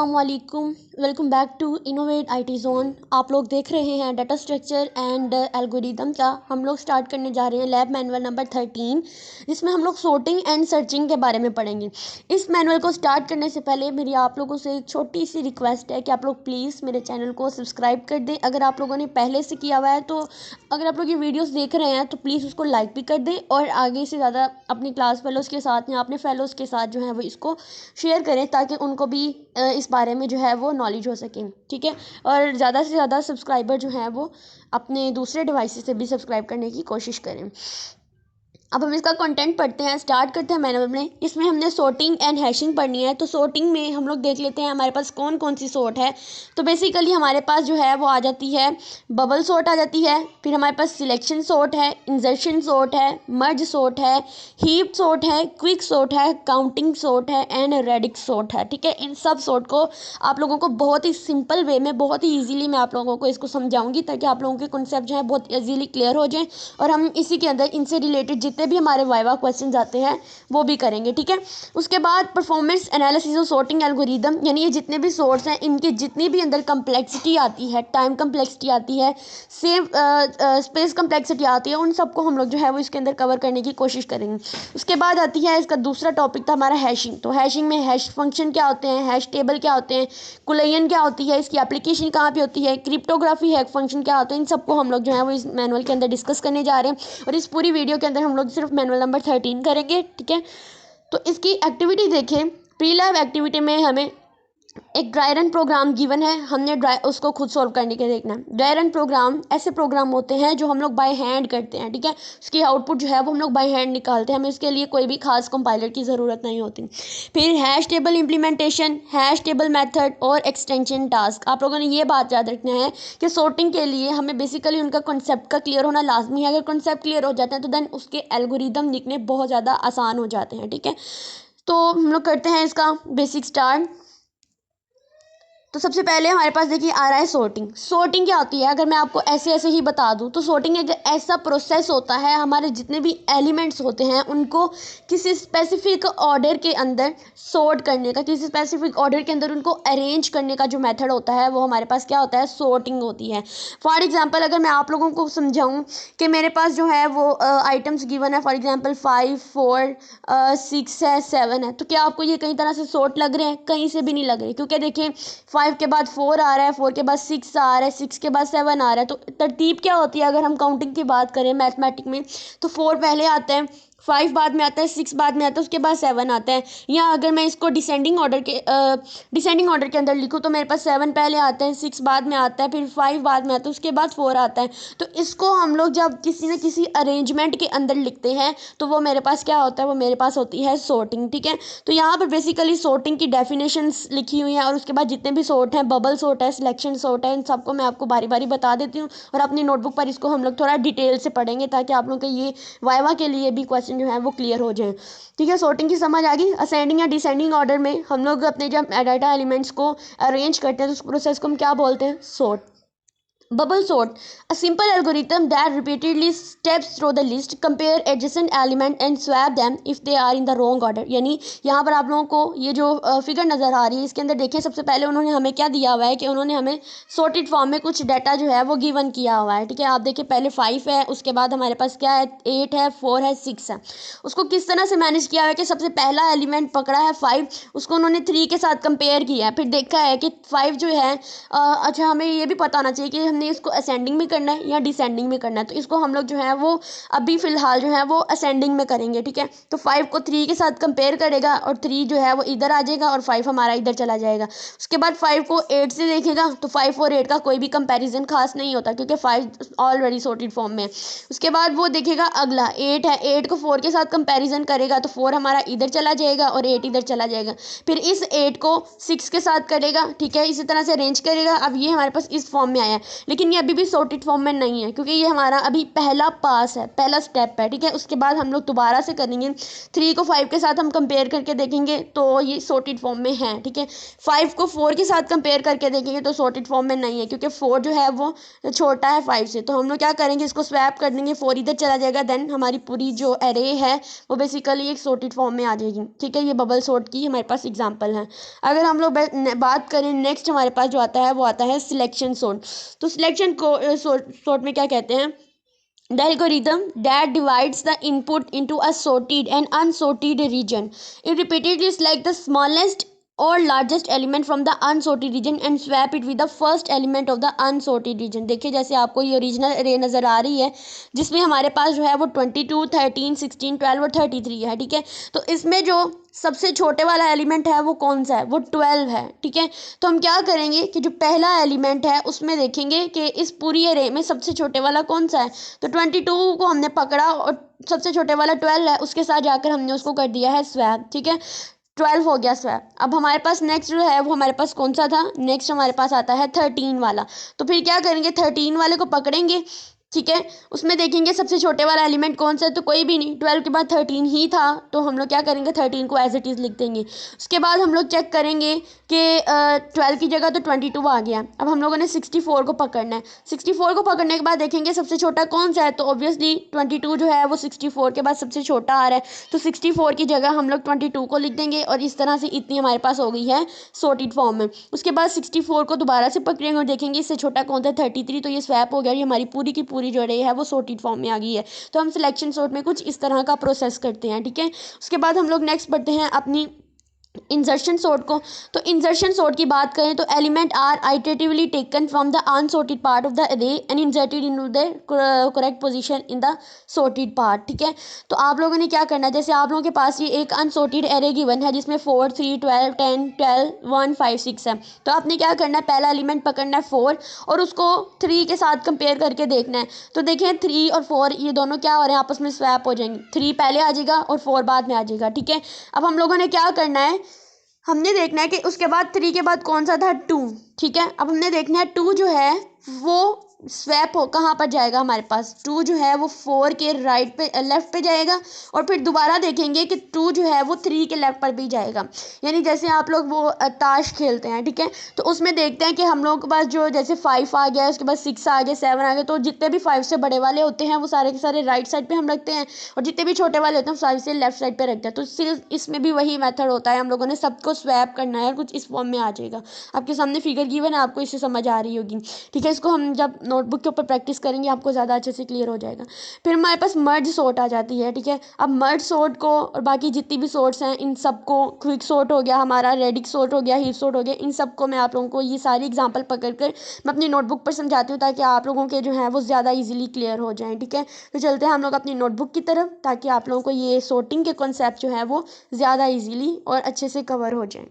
अस्सलाम वालेकुम, welcome back to innovate IT zone. आप लोग देख रहे हैं डाटा स्ट्रक्चर एंड एल्गोरिदम का। हम लोग स्टार्ट करने जा रहे हैं लैब मैनुअल नंबर 13, जिसमें हम लोग सॉर्टिंग एंड सर्चिंग के बारे में पढ़ेंगे। इस मैनुअल को स्टार्ट करने से पहले मेरी आप लोगों से एक छोटी सी रिक्वेस्ट है कि आप लोग प्लीज़ मेरे चैनल को सब्सक्राइब कर दें। अगर आप लोगों ने पहले से किया हुआ है तो अगर आप लोग ये वीडियोज़ देख रहे हैं तो प्लीज़ उसको लाइक भी कर दें और आगे से ज़्यादा अपनी क्लास फेलोज़ के साथ या अपने फेलोज़ के साथ जो है वो इसको शेयर करें ताकि उनको भी इस बारे में जो है वो नॉलेज हो सके। ठीक है, और ज़्यादा से ज़्यादा सब्सक्राइबर जो हैं वो अपने दूसरे डिवाइस से भी सब्सक्राइब करने की कोशिश करें। अब हम इसका कंटेंट पढ़ते हैं, स्टार्ट करते हैं मैनुअल में। इसमें हमने सॉर्टिंग एंड हैशिंग पढ़नी है। तो सॉर्टिंग में हम लोग देख लेते हैं हमारे पास कौन कौन सी सॉर्ट है। तो बेसिकली हमारे पास जो है वो आ जाती है बबल सॉर्ट आ जाती है, फिर हमारे पास सिलेक्शन सॉर्ट है, इंसर्शन सॉर्ट है, मर्ज सॉर्ट है, हीप सॉर्ट है, क्विक सॉर्ट है, काउंटिंग सॉर्ट है एंड रेडिक्स सॉर्ट है। ठीक है, इन सब सॉर्ट को आप लोगों को बहुत ही सिंपल वे में, बहुत ही ईजिली मैं आप लोगों को इसको समझाऊंगी ताकि आप लोगों के कॉन्सेप्ट जो है बहुत ईजिली क्लियर हो जाए और हम इसी के अंदर इनसे रिलेटेड जितने भी हमारे वाइवा क्वेश्चन आते हैं वो भी करेंगे। ठीक है, उसके बाद परफॉर्मेंस एनालिसिस और सॉर्टिंग एल्गोरिदम, यानी ये जितने भी सोर्स हैं इनकी जितनी भी अंदर कम्प्लेक्सिटी आती है, टाइम कम्प्लेक्सिटी आती है, सेव स्पेस कम्प्लेक्सिटी आती है, उन सबको हम लोग जो है वो इसके अंदर कवर करने की कोशिश करेंगे। उसके बाद आती है इसका दूसरा टॉपिक था हमारा हैशिंग। तो हैशिंग में हैश फंक्शन क्या होते हैं, हैश टेबल क्या होते हैं, कुलेयन क्या होती है, इसकी एप्लीकेशन कहाँ पे होती है, क्रिप्टोग्राफी हैक फंक्शन क्या होते हैं, इन सबको हम लोग जो है वो इस मैनुअल के अंदर डिस्कस करने जा रहे हैं। और इस पूरी वीडियो के अंदर हम लोग सिर्फ मैनुअल नंबर 13 करेंगे। ठीक है, तो इसकी एक्टिविटी देखें। प्री लैब एक्टिविटी में हमें एक ड्राई रन प्रोग्राम गिवन है, हमने उसको खुद सॉल्व करने के देखना है। ड्राई रन प्रोग्राम ऐसे प्रोग्राम होते हैं जो हम लोग बाय हैंड करते हैं। ठीक है, उसकी आउटपुट जो है वो हम लोग बाय हैंड निकालते हैं, हमें इसके लिए कोई भी खास कंपाइलर की ज़रूरत नहीं होती। फिर hash table implementation, hash table method और एक्सटेंशन टास्क। आप लोगों ने ये बात याद रखना है कि सॉर्टिंग के लिए हमें बेसिकली उनका कॉन्सेप्ट का क्लियर होना लाजमी है। अगर कॉन्सेप्ट क्लियर हो जाते हैं तो देन उसके एल्गोरिदम लिखने बहुत ज़्यादा आसान हो जाते हैं। ठीक है, तो हम लोग करते हैं इसका बेसिक स्टार्ट। तो सबसे पहले हमारे पास देखिए आ रहा है सॉर्टिंग। सॉर्टिंग क्या होती है, अगर मैं आपको ऐसे ऐसे ही बता दूं तो सॉर्टिंग एक ऐसा प्रोसेस होता है, हमारे जितने भी एलिमेंट्स होते हैं उनको किसी स्पेसिफिक ऑर्डर के अंदर सॉर्ट करने का, किसी स्पेसिफिक ऑर्डर के अंदर उनको अरेंज करने का जो मेथड होता है वो हमारे पास क्या होता है, सॉर्टिंग होती है। फॉर एग्जाम्पल अगर मैं आप लोगों को समझाऊँ कि मेरे पास जो है वो आइटम्स गिवन है, फॉर एग्जाम्पल 5, 4, 6 है, 7 है, तो क्या आपको ये कई तरह से सॉर्ट लग रहे हैं? कहीं से भी नहीं लग रहे, क्योंकि देखिए 5 के बाद 4 आ रहा है, 4 के बाद 6 आ रहा है, 6 के बाद 7 आ रहा है। तो तरतीब क्या होती है, अगर हम काउंटिंग की बात करें मैथमेटिक में, तो 4 पहले आता है, 5 बाद में आता है, 6 बाद में आता है, उसके बाद 7 आता है। या अगर मैं इसको डिसेंडिंग ऑर्डर के अंदर लिखूँ तो मेरे पास 7 पहले आता है, 6 बाद में आता है, फिर 5 बाद में आता है, उसके बाद 4 आता है। तो इसको हम लोग जब किसी न किसी अरेंजमेंट के अंदर लिखते हैं तो वो मेरे पास क्या होता है, वो मेरे पास होती है सॉर्टिंग। ठीक है, तो यहाँ पर बेसिकली सॉर्टिंग की डेफिनेशंस लिखी हुई हैं और उसके बाद जितने भी सॉर्ट हैं, बबल सॉर्ट है, सिलेक्शन सॉर्ट है, इन सबको मैं आपको बारी बारी बता देती हूँ और अपनी नोटबुक पर इसको हम लोग थोड़ा डिटेल से पढ़ेंगे ताकि आप लोगों के ये वाइवा के लिए भी क्वेश्चन जो है वो क्लियर हो जाए। ठीक है, सॉर्टिंग की समझ आ गई। असेंडिंग या डिसेंडिंग ऑर्डर में हम लोग अपने जब डाटा एलिमेंट्स को अरेंज करते हैं तो उस प्रोसेस को हम क्या बोलते हैं, sort. Bubble sort, a simple algorithm that repeatedly steps through the list, compare adjacent element and swap them if they are in the wrong order। यानी यहाँ पर आप लोगों को ये जो फिगर नज़र आ रही है इसके अंदर देखिए, सबसे पहले उन्होंने हमें क्या दिया हुआ है कि उन्होंने हमें सॉर्टेड फॉर्म में कुछ डाटा जो है वो गिवन किया हुआ है। ठीक है, आप देखिए पहले 5 है, उसके बाद हमारे पास क्या है, 8 है, 4 है, 6 है। उसको किस तरह से मैनेज किया है कि सबसे पहला एलिमेंट पकड़ा है 5, उसको उन्होंने 3 के साथ कंपेयर किया है, फिर देखा है कि 5 जो है अच्छा हमें ये भी पता होना चाहिए कि हमने इसको असेंडिंग में करना है या डिसेंडिंग में करना है। तो इसको हम लोग जो है वो अभी फ़िलहाल जो है वो असेंडिंग में करेंगे। ठीक है, तो 5 को 3 के साथ कंपेयर करेगा और 3 जो है वो इधर आ जाएगा और 5 हमारा इधर चला जाएगा। उसके बाद 5 को 8 से देखेगा तो 5 और 8 का कोई भी कंपैरिजन खास नहीं होता क्योंकि 5 ऑलरेडी सॉर्टेड फॉर्म में है। उसके बाद वो देखेगा अगला 8 है, 8 को 4 के साथ कंपैरिजन करेगा तो 4 हमारा इधर चला जाएगा और 8 इधर चला जाएगा। फिर इस 8 को 6 के साथ करेगा। ठीक है, इसी तरह से अरेंज करेगा। अब ये हमारे पास इस फॉर्म में आया है, लेकिन ये अभी भी सॉर्टेड फॉर्म में नहीं है क्योंकि ये हमारा अभी पहला पास है, पहला स्टेप है, ठीक है। उसके बाद हम लोग दोबारा से करेंगे, 3 को 5 के साथ हम कंपेयर करके देखेंगे तो ये सॉर्टेड फॉर्म में है, ठीक है। 5 को 4 के साथ कंपेयर करके देखेंगे तो सॉर्टेड फॉर्म में नहीं है क्योंकि 4 जो है वो छोटा है 5 से। तो हम लोग क्या करेंगे, इसको स्वैप कर देंगे, 4 इधर चला जाएगा, देन हमारी पूरी जो एरे है वो बेसिकली एक सॉर्टेड फॉर्म में आ जाएगी, ठीक है। ये बबल सॉर्ट की हमारे पास एग्जांपल है। अगर हम लोग बात करें नेक्स्ट, हमारे पास जो आता है वो आता है सिलेक्शन सॉर्ट। तो सिलेक्शन को सॉर्ट में क्या कहते हैं, the algorithm that divides the input into a sorted and unsorted region. It repeatedly select the smallest or largest element from the unsorted region and swap it with the first element of the unsorted region. देखिए जैसे आपको ये original अरे नज़र आ रही है जिसमें हमारे पास जो है वो 22, 13, 16, 12 और 33 है, ठीक है। तो इसमें जो सबसे छोटे वाला एलिमेंट है वो कौन सा है, वो 12 है, ठीक है। तो हम क्या करेंगे कि जो पहला एलिमेंट है उसमें देखेंगे कि इस पूरी अरे में सबसे छोटे वाला कौन सा है। तो 22 को हमने पकड़ा और सबसे छोटे वाला 12 है, उसके साथ जाकर हमने उसको कर दिया है स्वैप, ठीक है। 12 हो गया स्वैप। अब हमारे पास नेक्स्ट जो है वो हमारे पास कौन सा था, नेक्स्ट हमारे पास आता है 13 वाला। तो फिर क्या करेंगे, 13 वाले को पकड़ेंगे, ठीक है। उसमें देखेंगे सबसे छोटे वाला एलिमेंट कौन सा है, तो कोई भी नहीं, 12 के बाद 13 ही था, तो हम लोग क्या करेंगे 13 को एज इट इज़ लिख देंगे। उसके बाद हम लोग चेक करेंगे कि 12 की जगह तो 22 आ गया। अब हम लोगों ने 64 को पकड़ना है। 64 को पकड़ने के बाद देखेंगे सबसे छोटा कौन सा है, तो ऑब्वियसली 22 जो है वो 64 के बाद सबसे छोटा आ रहा है, तो 64 की जगह हम लोग 22 को लिख देंगे और इस तरह से इतनी हमारे पास हो गई है सॉर्टेड फॉर्म में। उसके बाद 64 को दोबारा से पकड़ेंगे और देखेंगे इससे छोटा कौन सा, 33, तो ये स्वैप हो गया, ये हमारी पूरी की पूरी जो अरे है वो सॉर्टेड फॉर्म में आ गई है। तो हम सिलेक्शन सॉर्ट में कुछ इस तरह का प्रोसेस करते हैं, ठीक है। उसके बाद हम लोग नेक्स्ट बढ़ते हैं अपनी इंसर्शन सॉर्ट को। तो इंसर्शन सॉर्ट की बात करें तो element are iteratively taken from the unsorted part of the array and inserted into the correct position in the sorted part, ठीक है। तो आप लोगों ने क्या करना है, जैसे आप लोगों के पास ये एक अनसॉर्टेड अरे गिवन है जिसमें 4, 3, 12, 10, 12, 1, 5, 6 है। तो आपने क्या करना है, पहला एलिमेंट पकड़ना है 4 और उसको 3 के साथ कंपेयर करके देखना है। तो देखिए 3 और 4 ये दोनों क्या हो रहे हैं, आपस में स्वैप हो जाएंगे, 3 पहले आ जाएगा और 4 बाद में आ जाएगा, ठीक है। अब हम लोगों ने क्या करना है, हमने देखना है कि उसके बाद 3 के बाद कौन सा था, 2, ठीक है। अब हमने देखना है 2 जो है वो स्वैप हो कहाँ पर जाएगा, हमारे पास 2 जो है वो 4 के राइट पे लेफ्ट पे जाएगा और फिर दोबारा देखेंगे कि 2 जो है वो 3 के लेफ्ट पर भी जाएगा। यानी जैसे आप लोग वो ताश खेलते हैं, ठीक है, तो उसमें देखते हैं कि हम लोगों के पास जो जैसे 5 आ गया, उसके बाद 6 आ गया, 7 आ गया, तो जितने भी 5 से बड़े वाले होते हैं वो सारे के सारे राइट साइड पर हम रखते हैं और जितने भी छोटे वाले होते हैं 5 से लेफ्ट साइड पर रखते हैं। तो सिर्फ इसमें भी वही मेथड होता है, हम लोगों ने सबको स्वैप करना है, कुछ इस फॉर्म में आ जाएगा। आपके सामने फिगर गिवन है, आपको इससे समझ आ रही होगी, ठीक है। इसको हम जब नोटबुक के ऊपर प्रैक्टिस करेंगे आपको ज़्यादा अच्छे से क्लियर हो जाएगा। फिर हमारे पास मर्ज सॉर्ट आ जाती है, ठीक है। अब मर्ज सॉर्ट को और बाकी जितनी भी सॉर्ट्स हैं इन सबको, क्विक सॉर्ट हो गया हमारा, रेडिक सॉर्ट हो गया, हीप सॉर्ट हो गया, इन सबको मैं आप लोगों को ये सारी एग्जांपल पकड़कर मैं अपनी नोटबुक पर समझाती हूँ ताकि आप लोगों के जो है वो ज़्यादा ईजिली क्लियर हो जाएँ, ठीक है। तो चलते हैं हम लोग अपनी नोटबुक की तरफ ताकि आप लोगों को ये सॉर्टिंग के कॉन्सेप्ट जो है वो ज़्यादा ईजिली और अच्छे से कवर हो जाएँ।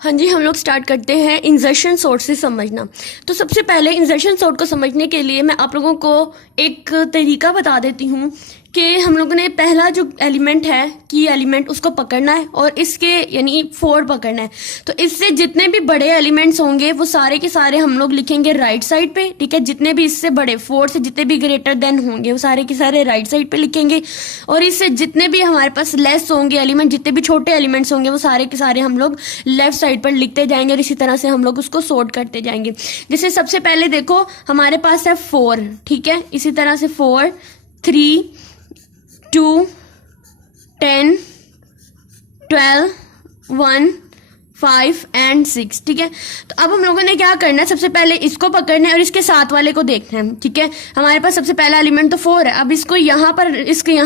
हाँ जी, हम लोग स्टार्ट करते हैं इंसर्शन सॉर्ट से समझना। तो सबसे पहले इंसर्शन सॉर्ट को समझने के लिए मैं आप लोगों को एक तरीका बता देती हूँ कि हम लोगों ने पहला जो एलिमेंट है की एलिमेंट उसको पकड़ना है और इसके यानी 4 पकड़ना है। तो इससे जितने भी बड़े एलिमेंट्स होंगे वो सारे के सारे हम लोग लिखेंगे राइट साइड पे, ठीक है। जितने भी इससे बड़े 4 से जितने भी ग्रेटर देन होंगे वो सारे के सारे राइट साइड पे लिखेंगे और इससे जितने भी हमारे पास लेस होंगे एलिमेंट, जितने भी छोटे एलिमेंट्स होंगे वो सारे के सारे हम लोग लेफ्ट साइड पर लिखते जाएंगे और इसी तरह से हम लोग उसको सॉर्ट करते जाएंगे। जैसे सबसे पहले देखो हमारे पास है 4, ठीक है। इसी तरह से 4, 3, 2, 10, 12, 1, 5 एंड 6, ठीक है। तो अब हम लोगों ने क्या करना है, सबसे पहले इसको पकड़ना है और इसके साथ वाले को देखना है, ठीक है। हमारे पास सबसे पहला एलिमेंट तो 4 है। अब इसको यहाँ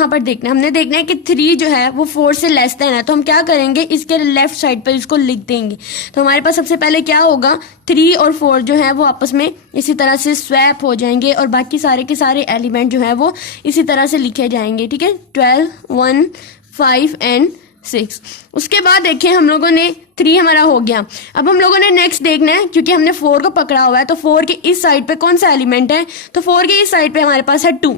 पर देखना है, हमने देखना है कि 3 जो है वो 4 से लेस देन है। तो हम क्या करेंगे, इसके लेफ्ट साइड पर इसको लिख देंगे। तो हमारे पास सबसे पहले क्या होगा, 3 और 4 जो है वो आपस में इसी तरह से स्वैप हो जाएंगे और बाकी सारे के सारे एलिमेंट जो है वो इसी तरह से लिखे जाएंगे, ठीक है। 12, 1, 5 एंड 6। उसके बाद देखिए हम लोगों ने 3 हमारा हो गया। अब हम लोगों ने नेक्स्ट देखना है, क्योंकि हमने 4 को पकड़ा हुआ है तो 4 के इस साइड पे कौन सा एलिमेंट है, तो 4 के इस साइड पे हमारे पास है 2,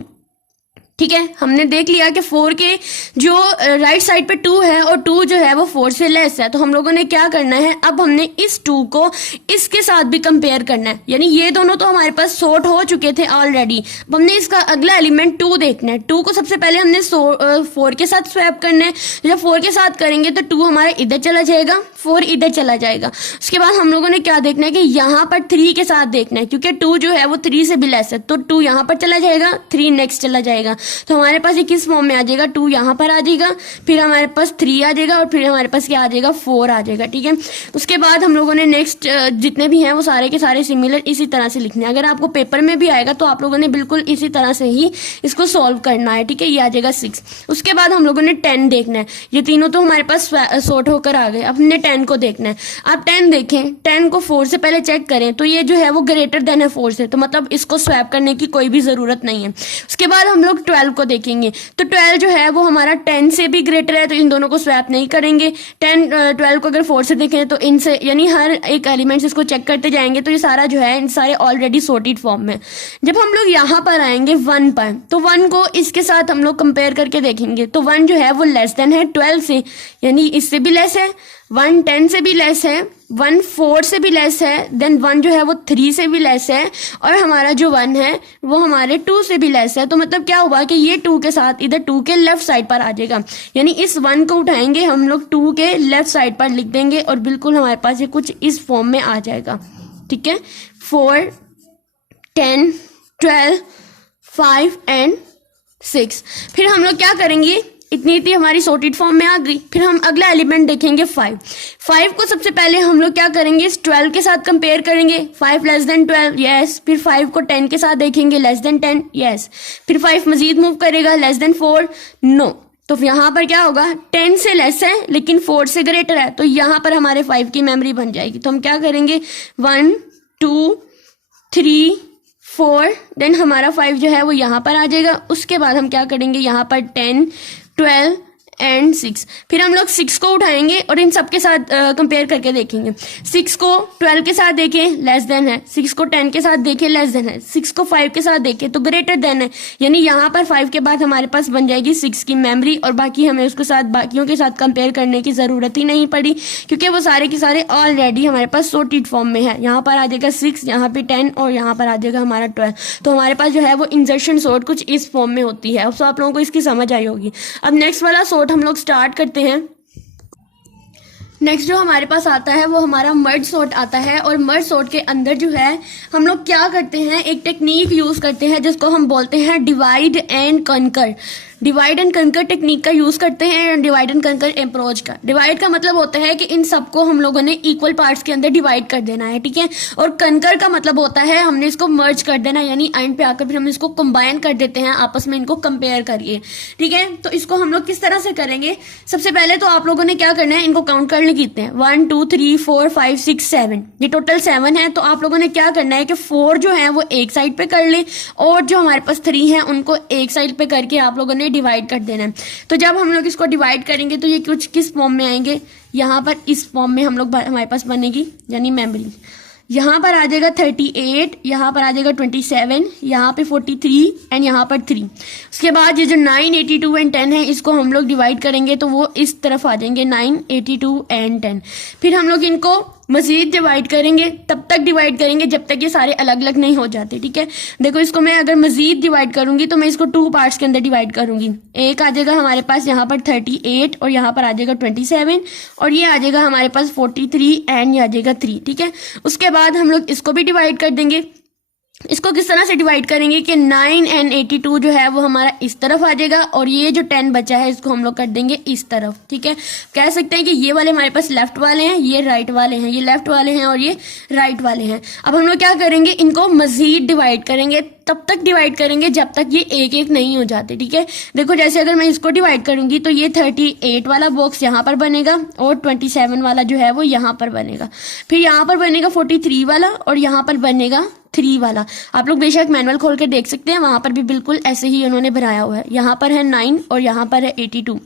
ठीक है, हमने देख लिया कि 4 के जो राइट साइड पे 2 है और 2 जो है वो 4 से लेस है, तो हम लोगों ने क्या करना है, अब हमने इस 2 को इसके साथ भी कंपेयर करना है। यानी ये दोनों तो हमारे पास सॉर्ट हो चुके थे ऑलरेडी, अब हमने इसका अगला एलिमेंट 2 देखना है। 2 को सबसे पहले हमने 4 के साथ स्वैप करना है। जब 4 के साथ करेंगे तो 2 हमारा इधर चला जाएगा, 4 इधर चला जाएगा। उसके बाद हम लोगों ने क्या देखना है कि यहाँ पर 3 के साथ देखना है, क्योंकि 2 जो है वो 3 से भी लेस है, तो 2 यहाँ पर चला जाएगा, 3 नेक्स्ट चला जाएगा। तो हमारे पास ये किस फॉर्म में आ जाएगा, 2 यहाँ पर आ जाएगा, फिर हमारे पास 3 आ जाएगा, और फिर हमारे पास क्या आ जाएगा, 4 आ जाएगा। ठीक है, उसके बाद हम लोगों ने नेक्स्ट जितने भी हैं वो सारे के सारे सिमिलर इसी तरह से लिखने हैं। अगर आपको पेपर में भी आएगा तो आप लोगों ने बिल्कुल इसी तरह से ही इसको सॉल्व करना है। ठीक है, ये आ जाएगा 6। उसके बाद हम लोगों ने 10 देखना है। ये तीनों तो हमारे पास सॉर्ट होकर आ गए, अब हमने 10 को देखना है। आप 10 देखें, 10 को 4 से पहले चेक करें तो ये जो है वो ग्रेटर देन है 4 से, तो मतलब इसको स्वैप करने की कोई भी जरूरत नहीं है। उसके बाद हम लोग 12 को देखेंगे, तो 12 जो है वो हमारा 10 से भी ग्रेटर है, तो इन दोनों को स्वैप नहीं करेंगे। 12 को अगर 4 से देखें तो इनसे, यानी हर एक एलिमेंट्स इसको चेक करते जाएंगे, तो ये सारा जो है इन सारे ऑलरेडी सॉर्टेड फॉर्म में। जब हम लोग यहाँ पर आएंगे 1 पर, तो 1 को इसके साथ हम लोग कंपेयर करके देखेंगे, तो 1 जो है वो लेस देन है 12 से, यानी इससे भी लेस है। 1 10 से भी लेस है, 1 4 से भी लेस है, देन 1 जो है वो 3 से भी लेस है, और हमारा जो 1 है वो हमारे 2 से भी लेस है। तो मतलब क्या हुआ कि ये 2 के साथ इधर 2 के लेफ्ट साइड पर आ जाएगा, यानी इस 1 को उठाएंगे हम लोग 2 के लेफ्ट साइड पर लिख देंगे, और बिल्कुल हमारे पास ये कुछ इस फॉर्म में आ जाएगा। ठीक है, 4 10 12 5 एंड 6। फिर हम लोग क्या करेंगे, इतनी हमारी सॉर्टेड फॉर्म में आ गई। फिर हम अगला एलिमेंट देखेंगे 5। 5 को सबसे पहले हम लोग क्या करेंगे, इस 12 के साथ कंपेयर करेंगे। 5 लेस देन 12, यस। फिर 5 को 10 के साथ देखेंगे, लेस देन 10, यस। फिर 5 मजीद मूव करेगा, लेस देन 4, नो। तो यहाँ पर क्या होगा, 10 से लेस है लेकिन 4 से ग्रेटर है, तो यहाँ पर हमारे 5 की मेमोरी बन जाएगी। तो हम क्या करेंगे, 1 2 3 4, देन हमारा 5 जो है वो यहाँ पर आ जाएगा। उसके बाद हम क्या करेंगे, यहाँ पर 10 12 एंड 6। फिर हम लोग 6 को उठाएंगे और इन सब के साथ कंपेयर करके देखेंगे। 6 को 12 के साथ देखें, लेस देन है। 6 को 10 के साथ देखें, लेस देन है। 6 को 5 के साथ देखें तो ग्रेटर देन है, यानी यहाँ पर 5 के बाद हमारे पास बन जाएगी 6 की मेमोरी, और बाकी हमें उसके साथ बाकियों के साथ कंपेयर करने की जरूरत ही नहीं पड़ी, क्योंकि वो सारे के सारे ऑलरेडी हमारे पास सॉर्टेड फॉर्म में है। यहाँ पर आ जाएगा 6, यहाँ पे 10, और यहाँ पर आ जाएगा हमारा 12। तो हमारे पास जो है वो इंसर्शन सॉर्ट कुछ इस फॉर्म में होती है। अब तो आप लोगों को इसकी समझ आई होगी। अब नेक्स्ट वाला सॉर्ट हम लोग स्टार्ट करते हैं। नेक्स्ट जो हमारे पास आता है वो हमारा मर्ज सॉर्ट आता है, और मर्ज सॉर्ट के अंदर जो है हम लोग क्या करते हैं, एक टेक्निक यूज करते हैं जिसको हम बोलते हैं divide and conquer. Divide and कंकर टेक्निक का यूज करते हैं, डिवाइड एंड कंकर अप्रोच का। डिवाइड का मतलब होता है कि इन सबको हम लोगों ने इक्वल पार्ट्स के अंदर डिवाइड कर देना है, ठीक है। और कंकर का मतलब होता है हमने इसको मर्ज कर देना, यानी एंड पे आकर फिर हम इसको कंबाइन कर देते हैं, आपस में इनको कंपेयर करिए, ठीक है। तो इसको हम लोग किस तरह से करेंगे, सबसे पहले तो आप लोगों ने क्या करना है, इनको काउंट कर लेते हैं। 1 2 3 4 5 6 7, ये टोटल 7 है। तो आप लोगों ने क्या करना है कि 4 जो है वो एक साइड पे कर ले, और जो हमारे पास 3 है उनको एक साइड पे करके आप लोगों ने डिवाइड कर देना है। तो जब हम लोग इसको डिवाइड करेंगे तो ये कुछ किस फॉर्म में आएंगे, यहाँ पर इस फॉर्म में हम लोग हमारे पास बनेगी, यानी मेमोरी। यहाँ पर आ जाएगा 38, यहाँ पर आ जाएगा 27, यहाँ पे 43 एंड यहाँ पर 3। उसके बाद ये जो 9 82 एंड 10 है इसको हम लोग डिवाइड करेंगे तो वो इस तरफ आ जाएंगे 9 82 एंड 10। फिर हम लोग इनको मजीद डिवाइड करेंगे, तब तक डिवाइड करेंगे जब तक ये सारे अलग अलग नहीं हो जाते, ठीक है। देखो इसको मैं अगर मजीद डिवाइड करूंगी तो मैं इसको 2 पार्ट्स के अंदर डिवाइड करूंगी। एक आ जाएगा हमारे पास यहाँ पर 38 और यहाँ पर आ जाएगा 27, और ये आ जाएगा हमारे पास 43 एंड ये आ जाएगा 3, ठीक है। उसके बाद हम लोग इसको भी डिवाइड कर देंगे। इसको किस तरह से डिवाइड करेंगे कि 9 एंड 82 जो है वो हमारा इस तरफ आ जाएगा, और ये जो 10 बचा है इसको हम लोग कर देंगे इस तरफ, ठीक है। कह सकते हैं कि ये वाले हमारे पास लेफ्ट वाले हैं, ये राइट वाले हैं, ये लेफ्ट वाले हैं और ये राइट वाले हैं। अब हम लोग क्या करेंगे, इनको मजीद डिवाइड करेंगे, तब तक डिवाइड करेंगे जब तक ये एक एक नहीं हो जाते, ठीक है। देखो जैसे अगर मैं इसको डिवाइड करूंगी तो ये 38 वाला बॉक्स यहाँ पर बनेगा, और 27 वाला जो है वो यहाँ पर बनेगा। फिर यहाँ पर बनेगा 43 वाला, और यहाँ पर बनेगा 3 वाला। आप लोग बेशक मैनुअल खोल के देख सकते हैं, वहां पर भी बिल्कुल ऐसे ही उन्होंने बनाया हुआ है। यहाँ पर है 9 और यहाँ पर है 82,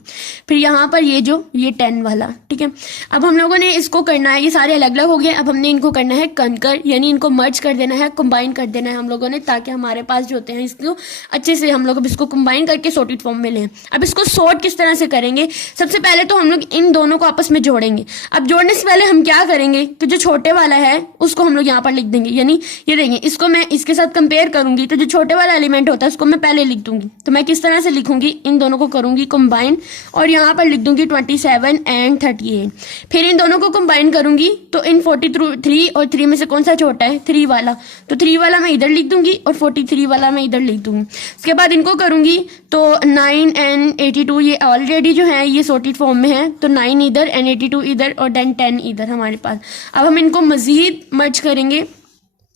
फिर यहाँ पर ये 10 वाला, ठीक है। अब हम लोगों ने इसको करना है, ये सारे अलग अलग हो गए। अब हमने इनको करना है कंकर, यानी इनको मर्ज कर देना है, कंबाइन कर देना है हम लोगों ने, ताकि हमारा हमारे पास जो होते हैं इसको अच्छे से हम लोग अब इसको कंबाइन करके सॉर्टेड फॉर्म में लें। अब इसको सॉर्ट किस तरह से करेंगे, सबसे पहले तो हम लोग इन दोनों को आपस में जोड़ेंगे। अब जोड़ने से पहले हम क्या करेंगे, तो जो छोटे वाला है उसको हम लोग यहाँ पर लिख देंगे, यानी ये देंगे, इसको मैं इसके साथ कंपेयर करूंगी तो जो छोटे वाला एलिमेंट होता है उसको मैं पहले लिख दूंगी। तो मैं किस तरह से लिखूंगी, इन दोनों को करूंगी कंबाइन और यहाँ पर लिख दूंगी 27 एंड 38। फिर इन दोनों को कंबाइन करूंगी तो इन 43 और 3 में से कौन सा छोटा है, 3 वाला, तो 3 वाला मैं इधर लिख दूंगी और 43 वाला मैं इधर लिख दूंगी। उसके बाद इनको करूंगी तो 9 एंड 82 ये ऑलरेडी जो है ये सॉर्टेड फॉर्म में है, तो 9 इधर एंड 82 इधर और देन 10 इधर हमारे पास। अब हम इनको मजीद मर्ज करेंगे।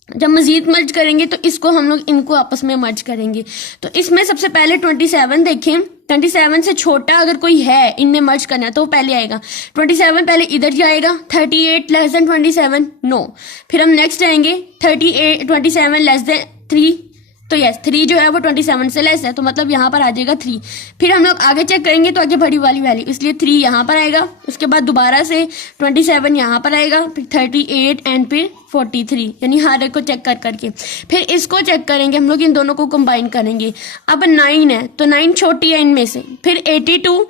जब मजीद मर्ज करेंगे तो इसको हम लोग इनको आपस में मर्ज करेंगे। तो इसमें सबसे पहले 27 देखें, 27 से छोटा अगर कोई है इनमें मर्ज करना है तो पहले आएगा 27, पहले इधर जाएगा। 38 लेस देन 27 नो। फिर हम नेक्स्ट आएंगे 27 लेस देन 3, तो यस 3 जो है वो 27 से लेस है, तो मतलब यहाँ पर आ जाएगा 3। फिर हम लोग आगे चेक करेंगे तो आगे बड़ी वाली वैल्यू, इसलिए 3 यहाँ पर आएगा। उसके बाद दोबारा से 27 यहाँ पर आएगा, फिर 38 एंड फिर 43, यानी हर एक को चेक कर करके फिर इसको चेक करेंगे। हम लोग इन दोनों को कंबाइन करेंगे। अब 9 है तो 9 छोटी है इनमें से। फिर 82,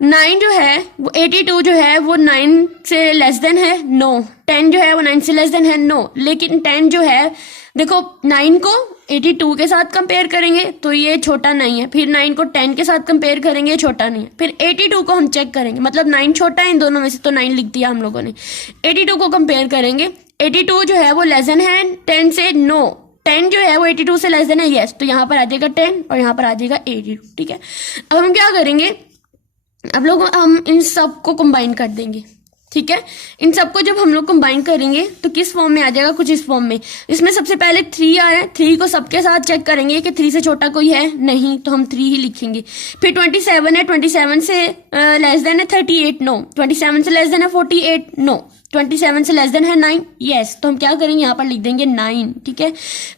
9 जो है वो 82 जो है वो 9 से लेस देन है, नो। 10 जो है वो 9 से लेस देन है, नो। लेकिन 10 जो है देखो 9 को 82 के साथ कंपेयर करेंगे तो ये छोटा नहीं है, फिर 9 को 10 के साथ कंपेयर करेंगे, ये छोटा नहीं है। फिर 82 को हम चेक करेंगे, मतलब 9 छोटा है इन दोनों में से, तो 9 लिख दिया हम लोगों ने। 82 को कंपेयर करेंगे, 82 जो है वो लेस देन है 10 से, नो। 10 जो है वो 82 से लेस देन है, यस। तो यहाँ पर आ जाएगा 10 और यहाँ पर आ जाएगा 82, ठीक है। अब हम क्या करेंगे, अब लोग हम इन सब को कंबाइन कर देंगे, ठीक है। इन सबको जब हम लोग कंबाइन करेंगे तो किस फॉर्म में आ जाएगा, कुछ इस फॉर्म में। इसमें सबसे पहले 3 आ रहा है, 3 को सबके साथ चेक करेंगे कि 3 से छोटा कोई है, नहीं, तो हम 3 ही लिखेंगे। फिर 27 है, 27 से लेस देन है 38, नो। 27 से लेस देन है 48, नो। 27 से लेस देन है 9, यस। तो हम क्या करेंगे, यहाँ पर लिख देंगे 9, ठीक है।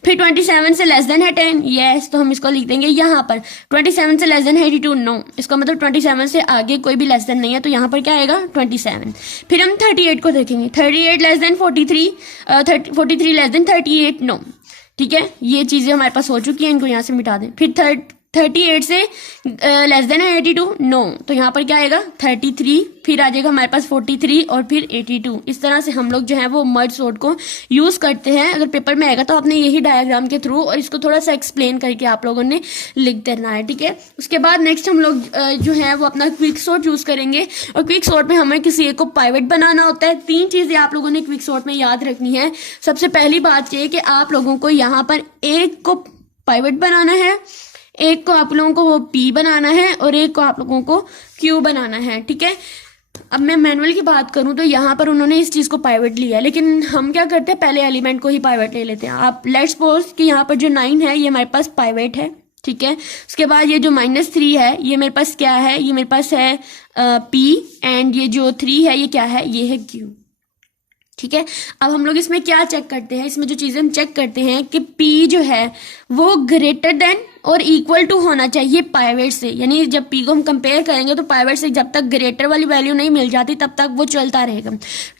फिर 27 से लेस देन है 10, यस। तो हम इसको लिख देंगे यहाँ पर। 27 से लेस देन है 82, नो। इसका मतलब 27 से आगे कोई भी लेस देन नहीं है, तो यहाँ पर क्या आएगा 27। फिर हम 38 को देखेंगे, 38 less than 43, 43 less than 38, no, ठीक है। ये चीजें हमारे पास हो चुकी हैं, इनको यहाँ से मिटा दें। फिर 38 से लेस देन है 82, नो। तो यहाँ पर क्या आएगा 33, फिर आ जाएगा हमारे पास 43 और फिर 82। इस तरह से हम लोग जो है वो मर्ज सॉर्ट को यूज करते हैं। अगर पेपर में आएगा तो आपने यही डायग्राम के थ्रू और इसको थोड़ा सा एक्सप्लेन करके आप लोगों ने लिख देना है, ठीक है। उसके बाद नेक्स्ट हम लोग जो है वो अपना क्विक सॉर्ट यूज करेंगे। और क्विक सॉर्ट में हमें किसी एक को पाइवेट बनाना होता है। 3 चीजें आप लोगों ने क्विक सॉर्ट में याद रखनी है। सबसे पहली बात ये कि आप लोगों को यहाँ पर एक को पाइवेट बनाना है, एक को आप लोगों को वो P बनाना है और एक को आप लोगों को Q बनाना है, ठीक है। अब मैं मैनुअल की बात करूं तो यहाँ पर उन्होंने इस चीज को पाइवेट लिया है, लेकिन हम क्या करते हैं पहले एलिमेंट को ही पाइवेट ले लेते हैं। आप लेट्स सपोज कि यहाँ पर जो 9 है ये हमारे पास पाइवेट है, ठीक है। उसके बाद ये जो -3 है ये मेरे पास क्या है, ये मेरे पास है P एंड ये जो 3 है ये क्या है, ये है Q, ठीक है। अब हम लोग इसमें क्या चेक करते हैं, इसमें जो चीजें हम चेक करते हैं कि P जो है वो ग्रेटर देन और इक्वल टू होना चाहिए पाइवेट से। यानी जब P को हम कंपेयर करेंगे तो पाइवेट से जब तक ग्रेटर वाली वैल्यू नहीं मिल जाती तब तक वो चलता रहेगा।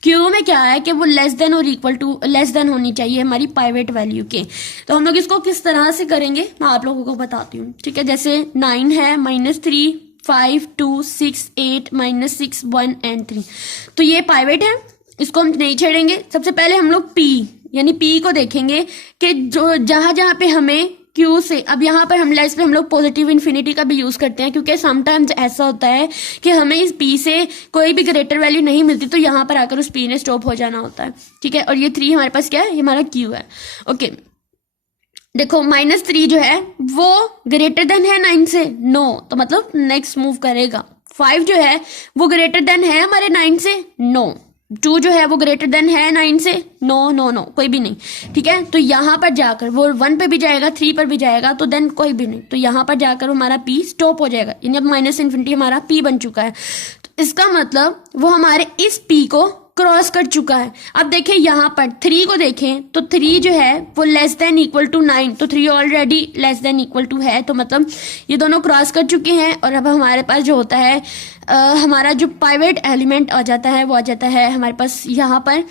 Q में क्या है कि वो लेस देन और इक्वल टू, लेस देन होनी चाहिए हमारी पाइवेट वैल्यू के। तो हम लोग इसको किस तरह से करेंगे मैं आप लोगों को बताती हूँ, ठीक है। जैसे 9 है, -3, 5, 2, 6, 8, -6, 1 एंड 3, तो ये पाइवेट है, इसको हम नहीं छेड़ेंगे। सबसे पहले हम लोग P यानी P को देखेंगे कि जो जहां जहां पे हमें Q से, अब यहाँ पर हम लेस पे हम लोग पॉजिटिव इन्फिनिटी का भी यूज करते हैं, क्योंकि समटाइम्स ऐसा होता है कि हमें इस P से कोई भी ग्रेटर वैल्यू नहीं मिलती, तो यहाँ पर आकर उस P ने स्टॉप हो जाना होता है, ठीक है। और ये 3 हमारे पास क्या है, ये हमारा Q है, ओके। देखो -3 जो है वो ग्रेटर देन है 9 से, नो, तो मतलब नेक्स्ट मूव करेगा। 5 जो है वो ग्रेटर देन है हमारे 9 से, नो। 2 जो है वो ग्रेटर देन है 9 से, नो नो नो, कोई भी नहीं, ठीक है। तो यहाँ पर जाकर वो 1 पे भी जाएगा, 3 पर भी जाएगा, तो देन कोई भी नहीं, तो यहाँ पर जाकर हमारा P स्टॉप हो जाएगा, यानी अब -∞ हमारा P बन चुका है। तो इसका मतलब वो हमारे इस P को क्रॉस कर चुका है। अब देखें यहाँ पर 3 को देखें तो 3 जो है वो लेस देन इक्वल टू 9, तो 3 already less than equal to है, तो मतलब ये दोनों क्रॉस कर चुके हैं। और अब हमारे पास जो होता है हमारा जो पाइवेट एलिमेंट आ जाता है वो आ जाता है हमारे पास यहाँ पर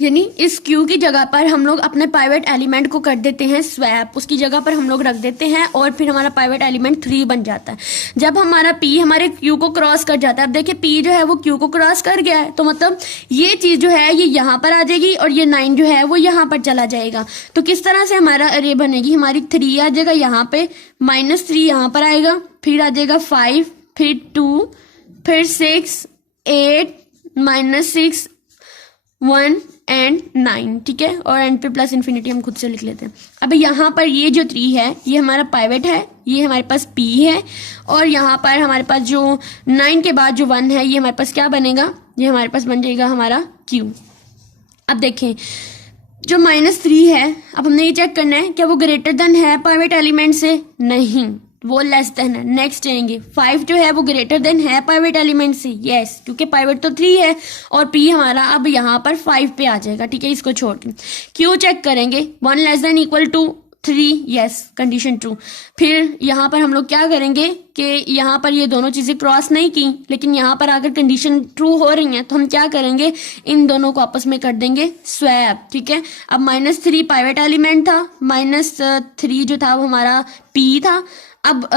यानी इस क्यू की जगह पर हम लोग अपने पाइवेट एलिमेंट को कर देते हैं स्वैप, उसकी जगह पर हम लोग रख देते हैं और फिर हमारा पाइवेट एलिमेंट 3 बन जाता है। जब हमारा पी हमारे क्यू को क्रॉस कर जाता है, अब देखिए पी जो है वो क्यू को क्रॉस कर गया है, तो मतलब ये चीज जो है ये यहाँ पर आ जाएगी और ये 9 जो है वो यहाँ पर चला जाएगा। तो किस तरह से हमारा अरे बनेगी, हमारी 3 आ जाएगा यहाँ पे, -3 यहाँ पर आएगा, फिर आ जाएगा 5, फिर 2, फिर 6, 8, -6, 1 एंड 9, ठीक है। और एंड पे प्लस इन्फिनिटी हम खुद से लिख लेते हैं। अब यहाँ पर ये जो 3 है ये हमारा पाइवेट है, ये हमारे पास P है, और यहाँ पर हमारे पास जो 9 के बाद जो 1 है ये हमारे पास क्या बनेगा, ये हमारे पास बन जाएगा हमारा Q। अब देखें जो -3 है, अब हमने ये चेक करना है क्या वो ग्रेटर देन है पाइवेट एलिमेंट से, नहीं वो लेस देन है। नेक्स्ट जाएंगे 5 जो है वो ग्रेटर देन है पाइवेट एलिमेंट से, यस क्योंकि पाइवेट तो 3 है और P हमारा अब यहाँ पर 5 पे आ जाएगा, ठीक है, इसको छोड़ के। Q चेक करेंगे 1 less than equal to 3, yes condition true. फिर यहाँ पर हम लोग क्या करेंगे कि यहाँ पर ये दोनों चीजें क्रॉस नहीं की, लेकिन यहाँ पर अगर कंडीशन ट्रू हो रही है तो हम क्या करेंगे, इन दोनों को आपस में कर देंगे स्वैप, ठीक है। अब -3 पाइवेट एलिमेंट था, -3 जो था वो हमारा P था। अब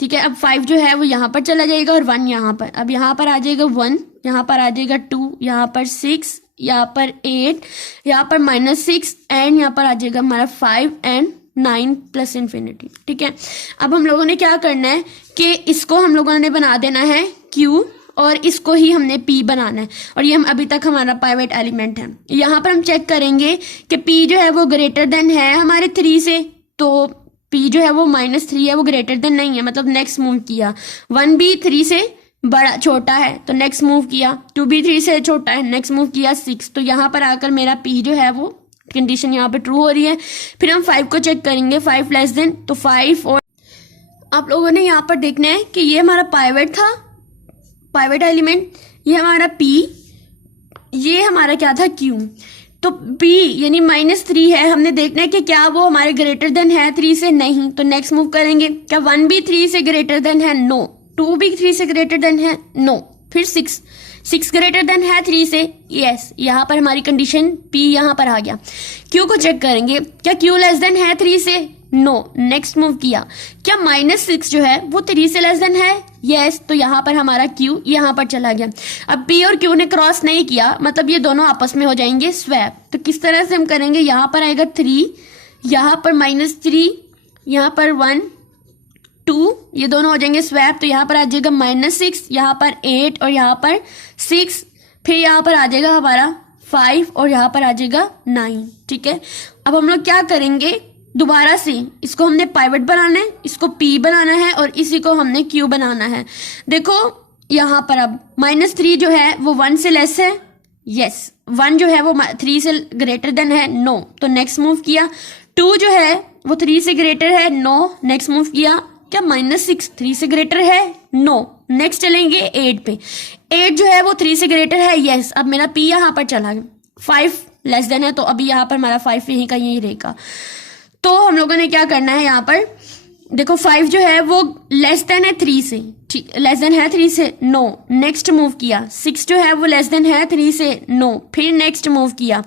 ठीक है, अब 5 जो है वो यहाँ पर चला जाएगा और 1 यहाँ पर, अब यहाँ पर आ जाएगा 1, यहाँ पर आ जाएगा 2, यहाँ पर 6, यहाँ पर 8, यहाँ पर -6 एंड यहाँ पर आ जाएगा हमारा 5 एंड 9 प्लस इन्फिनिटी, ठीक है। अब हम लोगों ने क्या करना है कि इसको हम लोगों ने बना देना है Q और इसको ही हमने P बनाना है, और ये हम अभी तक हमारा पाइवेट एलिमेंट है। यहाँ पर हम चेक करेंगे कि P जो है वो ग्रेटर देन है हमारे 3 से, तो P जो है वो -3 है वो ग्रेटर देन नहीं है, मतलब नेक्स्ट मूव किया। 1 भी 3 से बड़ा छोटा है तो नेक्स्ट मूव किया, 2 भी 3 से छोटा है नेक्स्ट मूव किया 6, तो यहाँ पर आकर मेरा P जो है वो कंडीशन यहाँ पे ट्रू हो रही है। फिर हम 5 को चेक करेंगे, 5 लेस देन, तो 5, और आप लोगों ने यहाँ पर देखना है कि ये हमारा पाइवेट था, पाइवेट एलिमेंट, ये हमारा P, ये हमारा क्या था Q। तो P यानी -3 है, हमने देखना है कि क्या वो हमारे ग्रेटर देन है 3 से, नहीं, तो नेक्स्ट मूव करेंगे। क्या 1 भी 3 से ग्रेटर देन है, नो। 2 भी 3 से ग्रेटर देन है, नो। फिर 6 ग्रेटर देन है 3 से, यस, यहाँ पर हमारी कंडीशन P यहाँ पर आ गया। Q को चेक करेंगे, क्या Q लेस देन है 3 से, नो, नेक्स्ट मूव किया। क्या -6 जो है वो 3 से लेस देन है, यस, तो यहाँ पर हमारा Q यहाँ पर चला गया। अब P और Q ने क्रॉस नहीं किया, मतलब ये दोनों आपस में हो जाएंगे स्वैप। तो किस तरह से हम करेंगे, यहाँ पर आएगा 3, यहाँ पर -3, यहाँ पर 1, 2, ये दोनों हो जाएंगे स्वैप, तो यहाँ पर आ जाएगा -6, यहाँ पर 8 और यहाँ पर 6, फिर यहाँ पर आ जाएगा हमारा 5 और यहाँ पर आ जाएगा 9, ठीक है। अब हम लोग क्या करेंगे, दोबारा से इसको हमने पाइवेट बनाना है, इसको P बनाना है और इसी को हमने Q बनाना है। देखो यहाँ पर अब -3 जो है वो 1 से लेस है, यस, 1 जो है वो 3 से ग्रेटर देन है, नो, तो नेक्स्ट मूव किया। 2 जो है वो 3 से ग्रेटर है, नो, नेक्स्ट मूव किया। क्या -6 3 से ग्रेटर है, नो, नेक्स्ट चलेंगे 8 पे। 8 जो है वो 3 से ग्रेटर है, यस, अब मेरा P यहाँ पर चला गया। 5 लेस देन है, तो अभी यहाँ पर हमारा 5 यहीं का यहीं रहेगा। तो हम लोगों ने क्या करना है, यहाँ पर देखो 5 जो है वो लेस देन है 3 से, ठीक, लेस देन है 3 से, नो, नेक्स्ट मूव किया। 6 जो है वो लेस देन है 3 से, नो, फिर नेक्स्ट मूव किया।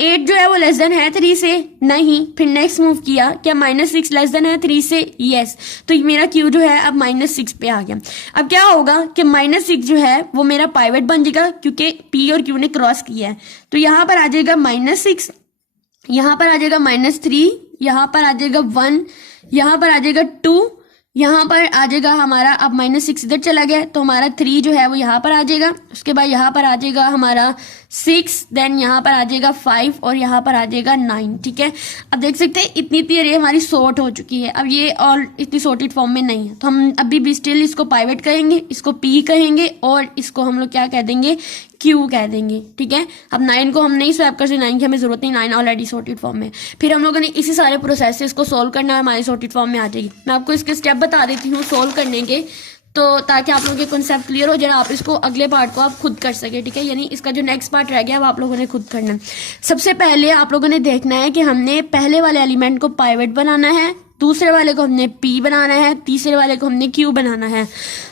8 जो है वो लेस देन है 3 से, नहीं, फिर नेक्स्ट मूव किया। क्या -6 लेस देन है 3 से, यस, तो मेरा Q जो है अब -6 पे आ गया। अब क्या होगा कि -6 जो है वो मेरा पाइवेट बन जाएगा, क्योंकि P और Q ने क्रॉस किया है। तो यहाँ पर आ जाएगा -6, यहाँ पर आ जाएगा -3, यहाँ पर आ जाएगा 1, यहाँ पर आ जाएगा 2, यहाँ पर आ जाएगा हमारा, अब -6 इधर चला गया तो हमारा 3 जो है वो यहाँ पर आ जाएगा। उसके बाद यहाँ पर आ जाएगा हमारा 6, देन यहाँ पर आ जाएगा 5 और यहाँ पर आ जाएगा 9, ठीक है। अब देख सकते हैं इतनी अरे हमारी सॉर्ट हो चुकी है। अब ये और इतनी सॉर्टेड फॉर्म में नहीं है, तो हम अभी भी स्टिल इसको पाइवेट कहेंगे, इसको P कहेंगे और इसको हम लोग क्या कह देंगे, Q कह देंगे, ठीक है। अब 9 को हम नहीं स्वैप कर सकते, 9 की हमें जरूरत नहीं, 9 ऑलरेडी सॉर्टेड फॉर्म में। फिर हम लोगों ने इसी सारे प्रोसेस से इसको सोल्व करना है, हमारी सॉर्टेड फॉर्म में आ जाएगी। मैं आपको इसके स्टेप बता देती हूँ सोल्व करने के, तो ताकि आप लोगों के कॉन्सेप्ट क्लियर हो जाए, आप इसको अगले पार्ट को आप खुद कर सके, ठीक है। यानी इसका जो नेक्स्ट पार्ट रह गया वो आप लोगों ने खुद करना है। सबसे पहले आप लोगों ने देखना है कि हमने पहले वाले एलिमेंट को पाइवेट बनाना है, दूसरे वाले को हमने P बनाना है, तीसरे वाले को हमने Q बनाना है।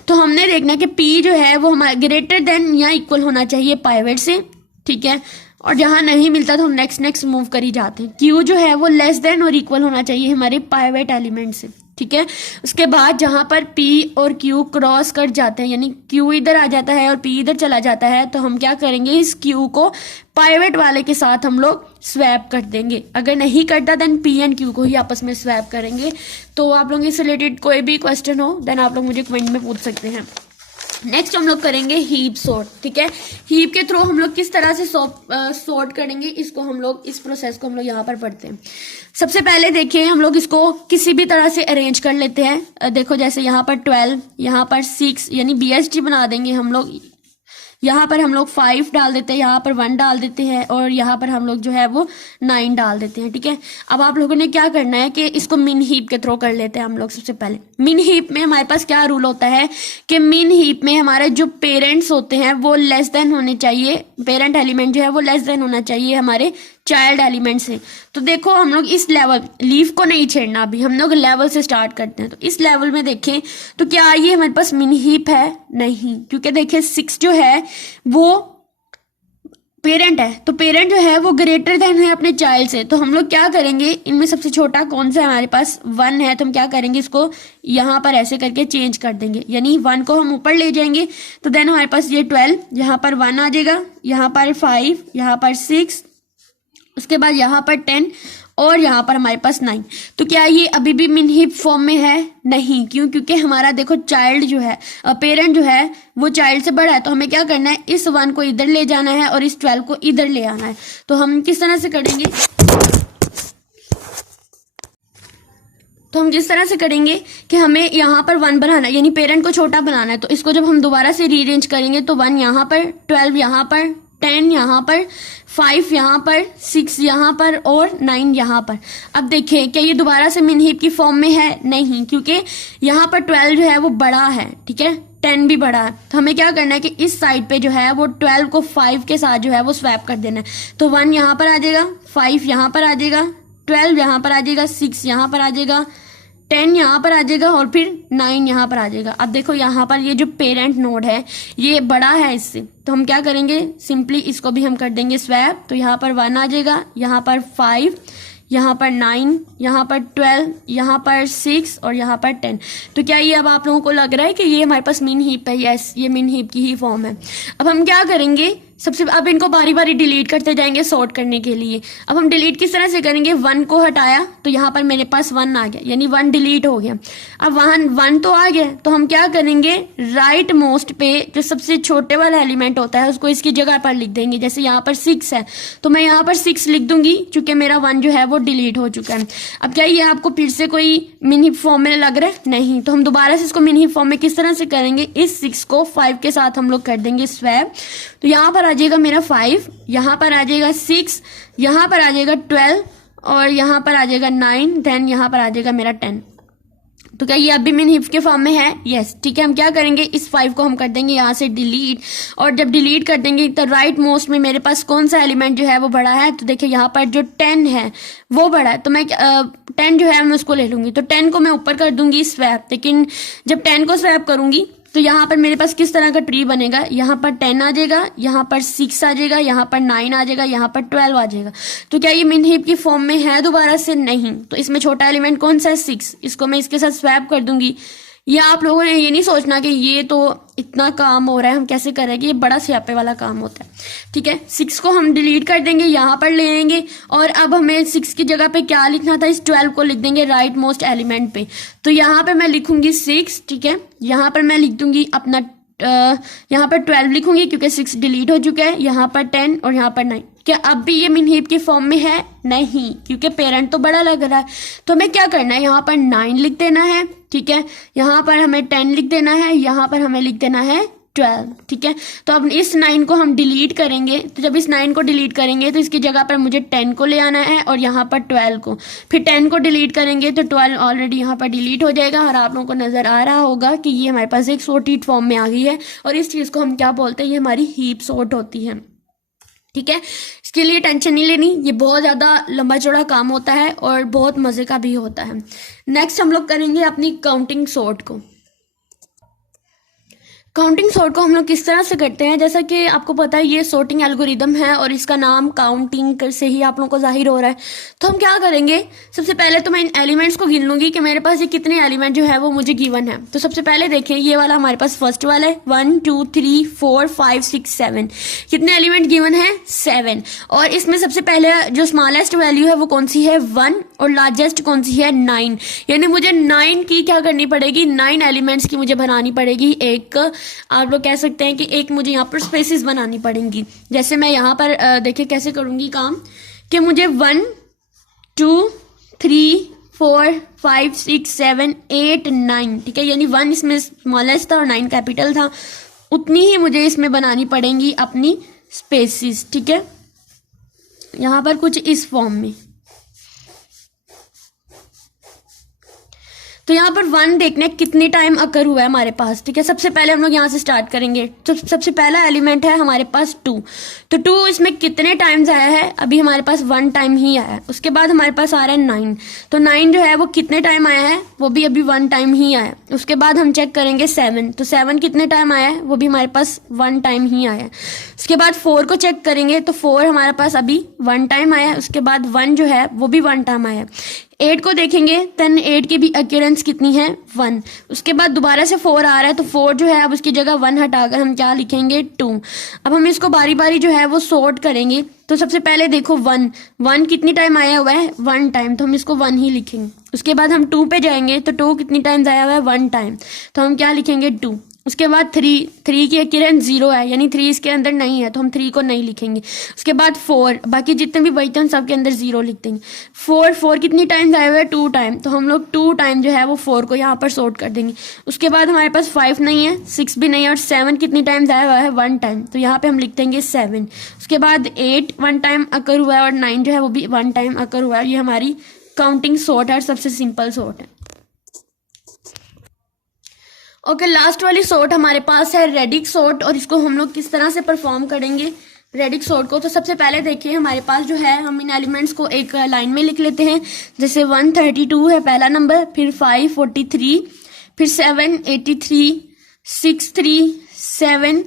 तो हमने देखना है कि P जो है वो हमारा ग्रेटर देन या इक्वल होना चाहिए पाइवेट से, ठीक है। और जहाँ नहीं मिलता तो हम नेक्स्ट नेक्स्ट मूव कर ही जाते हैं। क्यू जो है वो लेस देन और इक्वल होना चाहिए हमारे पाइवेट एलिमेंट से, ठीक है। उसके बाद जहाँ पर P और Q क्रॉस कर जाते हैं, यानी Q इधर आ जाता है और P इधर चला जाता है, तो हम क्या करेंगे, इस Q को पाइवेट वाले के साथ हम लोग स्वैप कर देंगे। अगर नहीं करता देन P एंड Q को ही आपस में स्वैप करेंगे। तो आप लोग इससे रिलेटेड कोई भी क्वेश्चन हो देन आप लोग मुझे कमेंट में पूछ सकते हैं। नेक्स्ट हम लोग करेंगे हीप सॉर्ट, ठीक है। हीप के थ्रू हम लोग किस तरह से सॉर्ट करेंगे, इसको हम लोग, इस प्रोसेस को हम लोग यहाँ पर पढ़ते हैं। सबसे पहले देखिए हम लोग इसको किसी भी तरह से अरेंज कर लेते हैं। देखो जैसे यहाँ पर 12, यहाँ पर 6, यानी BST बना देंगे हम लोग। यहाँ पर हम लोग 5 डाल देते हैं, यहाँ पर 1 डाल देते हैं और यहाँ पर हम लोग जो है वो 9 डाल देते हैं, ठीक है। अब आप लोगों ने क्या करना है कि इसको मिन हीप के थ्रू कर लेते हैं हम लोग। सबसे पहले मिन हीप में हमारे पास क्या रूल होता है कि मिन हीप में हमारे जो पेरेंट्स होते हैं वो लेस देन होने चाहिए, पेरेंट एलिमेंट जो है वो लेस देन होना चाहिए हमारे चाइल्ड एलिमेंट से। तो देखो हम लोग इस लेवल, लीफ को नहीं छेड़ना, अभी हम लोग लेवल से स्टार्ट करते हैं। तो इस लेवल में देखें तो क्या ये हमारे पास मिन हीप है? नहीं, क्योंकि देखिए 6 जो है वो पेरेंट है, तो पेरेंट जो है वो ग्रेटर देन है अपने चाइल्ड से। तो हम लोग क्या करेंगे, इनमें सबसे छोटा कौन सा है हमारे पास? 1 है, तो हम क्या करेंगे, इसको यहाँ पर ऐसे करके चेंज कर देंगे, यानी 1 को हम ऊपर ले जाएंगे। तो देन हमारे पास ये 12, यहाँ पर 1 आ जाएगा, यहाँ पर 5, यहाँ पर 6, उसके बाद यहाँ पर 10 और यहाँ पर हमारे पास 9। तो क्या ये अभी भी मिन हीप फॉर्म में है? नहीं, क्यों? क्योंकि हमारा देखो चाइल्ड जो है, पेरेंट जो है वो चाइल्ड से बड़ा है। तो हमें क्या करना है, इस 1 को इधर ले जाना है और इस 12 को इधर ले आना है। तो हम किस तरह से करेंगे, तो हम जिस तरह से करेंगे कि हमें यहाँ पर 1 बनाना है, यानी पेरेंट को छोटा बनाना है। तो इसको जब हम दोबारा से रीअरेंज करेंगे तो 1 यहाँ पर, 12 यहाँ पर, 10 यहाँ पर, 5 यहाँ पर, 6 यहाँ पर और 9 यहाँ पर। अब देखिए क्या ये दोबारा से मिन हीप की फॉर्म में है? नहीं, क्योंकि यहाँ पर 12 जो है वो बड़ा है, ठीक है, 10 भी बड़ा है। तो हमें क्या करना है कि इस साइड पे जो है वो 12 को 5 के साथ जो है वो स्वैप कर देना है। तो 1 यहाँ पर आ जाएगा, 5 यहाँ पर आ जाएगा, 12 यहाँ पर आ जाएगा, 6 यहाँ पर आ जाएगा, 10 यहाँ पर आ जाएगा और फिर 9 यहाँ पर आ जाएगा। अब देखो यहाँ पर ये जो पेरेंट नोड है ये बड़ा है इससे, तो हम क्या करेंगे, सिंपली इसको भी हम कर देंगे स्वैप। तो यहाँ पर 1 आ जाएगा, यहाँ पर 5, यहाँ पर 9, यहाँ पर 12, यहाँ पर 6 और यहाँ पर 10। तो क्या ये अब आप लोगों को लग रहा है कि ये हमारे पास मिन हीप है? यस, ये मिन हीप की ही फॉर्म है। अब हम क्या करेंगे, सबसे अब इनको बारी बारी डिलीट करते जाएंगे सॉर्ट करने के लिए। अब हम डिलीट किस तरह से करेंगे, 1 को हटाया तो यहाँ पर मेरे पास 1 आ गया, यानी 1 डिलीट हो गया। अब वहाँ 1 तो आ गया, तो हम क्या करेंगे, राइट मोस्ट पे जो सबसे छोटे वाला एलिमेंट होता है उसको इसकी जगह पर लिख देंगे। जैसे यहाँ पर 6 है तो मैं यहाँ पर 6 लिख दूंगी, चूंकि मेरा 1 जो है वो डिलीट हो चुका है। अब क्या ये आपको फिर से कोई मिन हीप फॉर्म में लग रहा है? नहीं। तो हम दोबारा से इसको मिन हीप फॉर्म में किस तरह से करेंगे, इस 6 को 5 के साथ हम लोग कर देंगे स्वैप। तो यहाँ पर आ जाएगा मेरा 5, यहाँ पर आ जाएगा 6, यहाँ पर आ जाएगा 12 और यहाँ पर आ जाएगा 9, देन यहाँ पर आ जाएगा मेरा 10। तो क्या ये अभी मिन हीप के फॉर्म में है? यस, ठीक है। हम क्या करेंगे, इस 5 को हम कर देंगे यहाँ से डिलीट, और जब डिलीट कर देंगे तो राइट मोस्ट में मेरे पास कौन सा एलिमेंट जो है वो बड़ा है? तो देखिए यहाँ पर जो 10 है वो बड़ा है, तो मैं 10 जो है मैं उसको ले लूंगी। तो 10 को मैं ऊपर कर दूंगी स्वैप, लेकिन जब 10 को स्वैप करूंगी तो यहाँ पर मेरे पास किस तरह का ट्री बनेगा, यहाँ पर 10 आ जाएगा, यहाँ पर 6 आ जाएगा, यहाँ पर 9 आ जाएगा, यहाँ पर 12 आ जाएगा। तो क्या ये मिन हीप की फॉर्म में है? दोबारा से नहीं। तो इसमें छोटा एलिमेंट कौन सा है? 6, इसको मैं इसके साथ स्वैप कर दूंगी। या आप लोगों ने ये नहीं सोचना कि ये तो इतना काम हो रहा है हम कैसे करेंगे, ये बड़ा स्यापे वाला काम होता है, ठीक है। 6 को हम डिलीट कर देंगे, यहाँ पर ले आएंगे और अब हमें 6 की जगह पे क्या लिखना था, इस 12 को लिख देंगे राइट मोस्ट एलिमेंट पे। तो यहाँ पे मैं लिखूंगी 6, ठीक है। यहाँ पर मैं लिख दूंगी अपना यहाँ पर 12 लिखूंगी क्योंकि 6 डिलीट हो चुका है, यहाँ पर 10 और यहाँ पर 9। क्या अब भी ये मिन हीप की फॉर्म में है? नहीं, क्योंकि पेरेंट तो बड़ा लग रहा है। तो हमें क्या करना है, यहाँ पर 9 लिख देना है, ठीक है, यहाँ पर हमें 10 लिख देना है, यहाँ पर हमें लिख देना है 12, ठीक है। तो अब इस 9 को हम डिलीट करेंगे, तो जब इस 9 को डिलीट करेंगे तो इसकी जगह पर मुझे 10 को ले आना है और यहाँ पर 12 को, फिर 10 को डिलीट करेंगे तो 12 ऑलरेडी यहाँ पर डिलीट हो जाएगा और आप लोगों को नजर आ रहा होगा कि ये हमारे पास एक सॉर्टेड फॉर्म में आ गई है। और इस चीज को हम क्या बोलते हैं, ये हमारी हीप सॉर्ट होती है, ठीक है। इसके लिए टेंशन नहीं लेनी, ये बहुत ज्यादा लंबा चौड़ा काम होता है और बहुत मजे का भी होता है। नेक्स्ट हम लोग करेंगे अपनी काउंटिंग सॉर्ट को। काउंटिंग सॉर्ट को हम लोग किस तरह से करते हैं, जैसा कि आपको पता है ये सॉर्टिंग एल्गोरिदम है और इसका नाम काउंटिंग से ही आप लोगों को जाहिर हो रहा है। तो हम क्या करेंगे, सबसे पहले तो मैं इन एलिमेंट्स को गिन लूंगी कि मेरे पास ये कितने एलिमेंट जो है वो मुझे गिवन है। तो सबसे पहले देखें, ये वाला हमारे पास फर्स्ट वाला है 1 2 3 4 5 6 7। कितने एलिमेंट गिवन है? 7। और इसमें सबसे पहले जो स्मॉलेस्ट वैल्यू है वो कौन सी है? 1। और लार्जेस्ट कौन सी है? 9। यानी मुझे 9 की क्या करनी पड़ेगी? 9 एलिमेंट्स की मुझे बनानी पड़ेगी। एक आप लोग कह सकते हैं कि एक मुझे यहाँ पर स्पेसिस बनानी पड़ेंगी। जैसे मैं यहाँ पर देखिए कैसे करूँगी काम, कि मुझे 1 2 3 4 5 6 7 8 9, ठीक है, यानी 1 इसमें स्मॉलेस्ट था और 9 कैपिटल था, उतनी ही मुझे इसमें बनानी पड़ेंगी अपनी स्पेसिस, ठीक है, यहाँ पर कुछ इस फॉर्म में। तो यहाँ पर 1 देखने कितने टाइम अकर हुआ है हमारे पास, ठीक है। सबसे पहले हम लोग यहाँ से स्टार्ट करेंगे। तो सबसे पहला एलिमेंट है हमारे पास 2। तो 2 इसमें कितने टाइम्स आया है? अभी हमारे पास 1 टाइम ही आया है। उसके बाद हमारे पास आ रहा है 9। तो 9 जो है वो कितने टाइम आया है? वो भी अभी 1 टाइम ही आया है। उसके बाद हम चेक करेंगे 7। तो 7 कितने टाइम आया है? वो भी हमारे पास 1 टाइम ही आया है। उसके बाद 4 को चेक करेंगे तो 4 हमारे पास अभी 1 टाइम आया है। उसके बाद 1 जो है वो भी 1 टाइम आया है। 8 को देखेंगे, देन 8 की भी अक्यूरेंस कितनी है? 1। उसके बाद दोबारा से 4 आ रहा है, तो 4 जो है अब उसकी जगह 1 हटाकर हम क्या लिखेंगे? 2। अब हम इसको बारी बारी जो है वो सॉर्ट करेंगे। तो सबसे पहले देखो 1 कितनी टाइम आया हुआ है? 1 टाइम, तो हम इसको 1 ही लिखेंगे। उसके बाद हम 2 पे जाएंगे, तो 2 कितनी टाइम्स आया हुआ है? 1 टाइम, तो हम क्या लिखेंगे? 2। उसके बाद 3 की अक्यूरेंस 0 है, यानी 3 इसके अंदर नहीं है, तो हम 3 को नहीं लिखेंगे। उसके बाद 4, बाकी जितने भी बचते हैं सबके अंदर 0 लिख देंगे। 4 कितनी टाइम्स आए हुए हैं? 2 टाइम, तो हम लोग 2 टाइम जो है वो 4 को यहाँ पर सॉर्ट कर देंगे। उसके बाद हमारे पास 5 नहीं है, 6 भी नहीं है, और 7 कितनी टाइम्स आया हुआ है? 1 टाइम, तो यहाँ पे हम लिख देंगे 7। उसके बाद 8 1 टाइम अकर हुआ है, और 9 जो है वो भी 1 टाइम अकर हुआ है। ये हमारी काउंटिंग सॉर्ट है, सबसे सिंपल सॉर्ट है। ओके, लास्ट वाली सॉर्ट हमारे पास है रेडिक सॉर्ट, और इसको हम लोग किस तरह से परफॉर्म करेंगे रेडिक सॉर्ट को। तो सबसे पहले देखिए हमारे पास जो है, हम इन एलिमेंट्स को एक लाइन में लिख लेते हैं। जैसे 132 है पहला नंबर, फिर 5 43, फिर 7 83, 6 3 7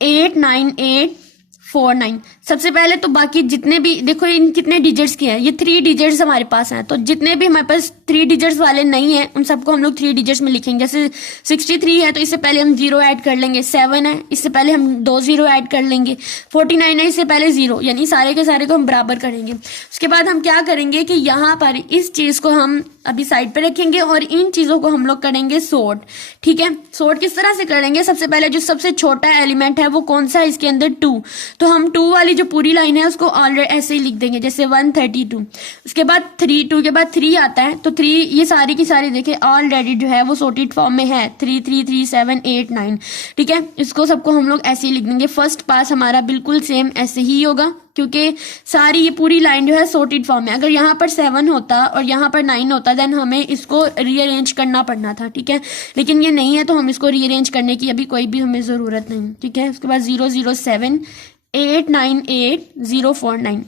8 9 8 4 9। सबसे पहले तो बाकी जितने भी देखो इन कितने डिजिट्स के हैं, ये 3 डिजिट्स हमारे पास हैं। तो जितने भी हमारे पास 3 डिजिट्स वाले नहीं है उन सबको हम लोग 3 डिजिट्स में लिखेंगे। जैसे 63 है तो इससे पहले हम 0 ऐड कर लेंगे। 7 है इससे पहले हम 2 0 ऐड कर लेंगे। 49 है इससे पहले 0, यानी सारे के सारे को हम बराबर करेंगे। उसके बाद हम क्या करेंगे कि यहाँ पर इस चीज को हम अभी साइड पे रखेंगे और इन चीजों को हम लोग करेंगे सॉर्ट। ठीक है, सॉर्ट किस तरह से करेंगे? सबसे पहले जो सबसे छोटा एलिमेंट है वो कौन सा है? इसके अंदर 2, तो हम 2 वाली जो पूरी लाइन है उसको ऑलरेडी ऐसे ही लिख देंगे, जैसे 132। उसके बाद 3, 2 के बाद 3 आता है, तो 3 ये सारी की सारी देखिए ऑलरेडी जो है वो सॉर्टेड फॉर्म में है। 3 3 3 7 8 9, ठीक है, इसको सबको हम लोग ऐसे ही लिख देंगे। फर्स्ट पास हमारा बिल्कुल सेम ऐसे ही होगा, क्योंकि सारी ये पूरी लाइन जो है सॉर्टेड फॉर्म में। अगर यहाँ पर 7 होता और यहाँ पर 9 होता देन हमें इसको रीअरेंज करना पड़ना था, ठीक है, लेकिन ये नहीं है तो हम इसको रीअरेंज करने की अभी कोई भी हमें ज़रूरत नहीं, ठीक है। उसके बाद 0 0 7 8 9 8 0 4 9।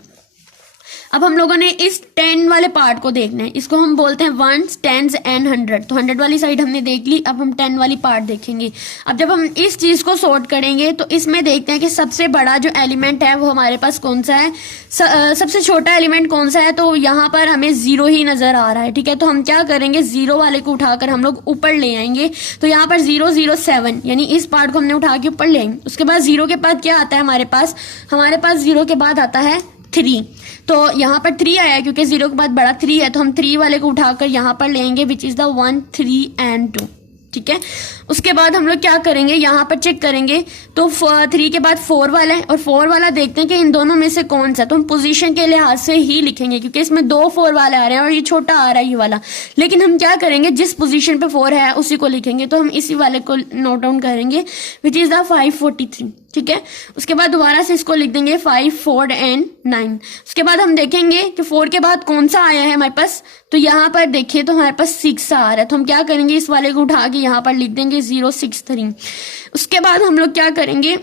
अब हम लोगों ने इस 10 वाले पार्ट को देखना है, इसको हम बोलते हैं 1s 10s एंड 100। तो 100 वाली साइड हमने देख ली, अब हम 10 वाली पार्ट देखेंगे। अब जब हम इस चीज को सॉर्ट करेंगे तो इसमें देखते हैं कि सबसे बड़ा जो एलिमेंट है वो हमारे पास कौन सा है, सबसे छोटा एलिमेंट कौन सा है। तो यहाँ पर हमें 0 ही नजर आ रहा है, ठीक है। तो हम क्या करेंगे, 0 वाले को उठाकर हम लोग ऊपर ले आएंगे। तो यहाँ पर 0 0 7, यानी इस पार्ट को हमने उठा के ऊपर ले आएंगे। उसके बाद 0 के बाद क्या आता है हमारे पास 0 के बाद आता है 3। तो यहाँ पर 3 आया क्योंकि 0 के बाद बड़ा 3 है, तो हम 3 वाले को उठाकर यहाँ पर लेंगे, विच इज द 1 3 एंड 2, ठीक है। उसके बाद हम लोग क्या करेंगे, यहाँ पर चेक करेंगे तो 3 के बाद 4 वाला है और 4 वाला देखते हैं कि इन दोनों में से कौन सा। तो हम पोजीशन के लिहाज से ही लिखेंगे क्योंकि इसमें 2 4 वाले आ रहे हैं और ये छोटा आ रहा है ये वाला, लेकिन हम क्या करेंगे जिस पोजीशन पे 4 है उसी को लिखेंगे। तो हम इसी वाले को नोट डाउन करेंगे, विच इज द 543, ठीक है। उसके बाद दोबारा से इसको लिख देंगे 5 4 एंड 9। उसके बाद हम देखेंगे कि 4 के बाद कौन सा आया है हमारे पास, तो यहाँ पर देखिए तो हमारे पास 6 आ रहा है। तो हम क्या करेंगे, इस वाले को उठा के यहाँ पर लिख देंगे 0 6 3। उसके बाद हम लोग क्या करेंगे,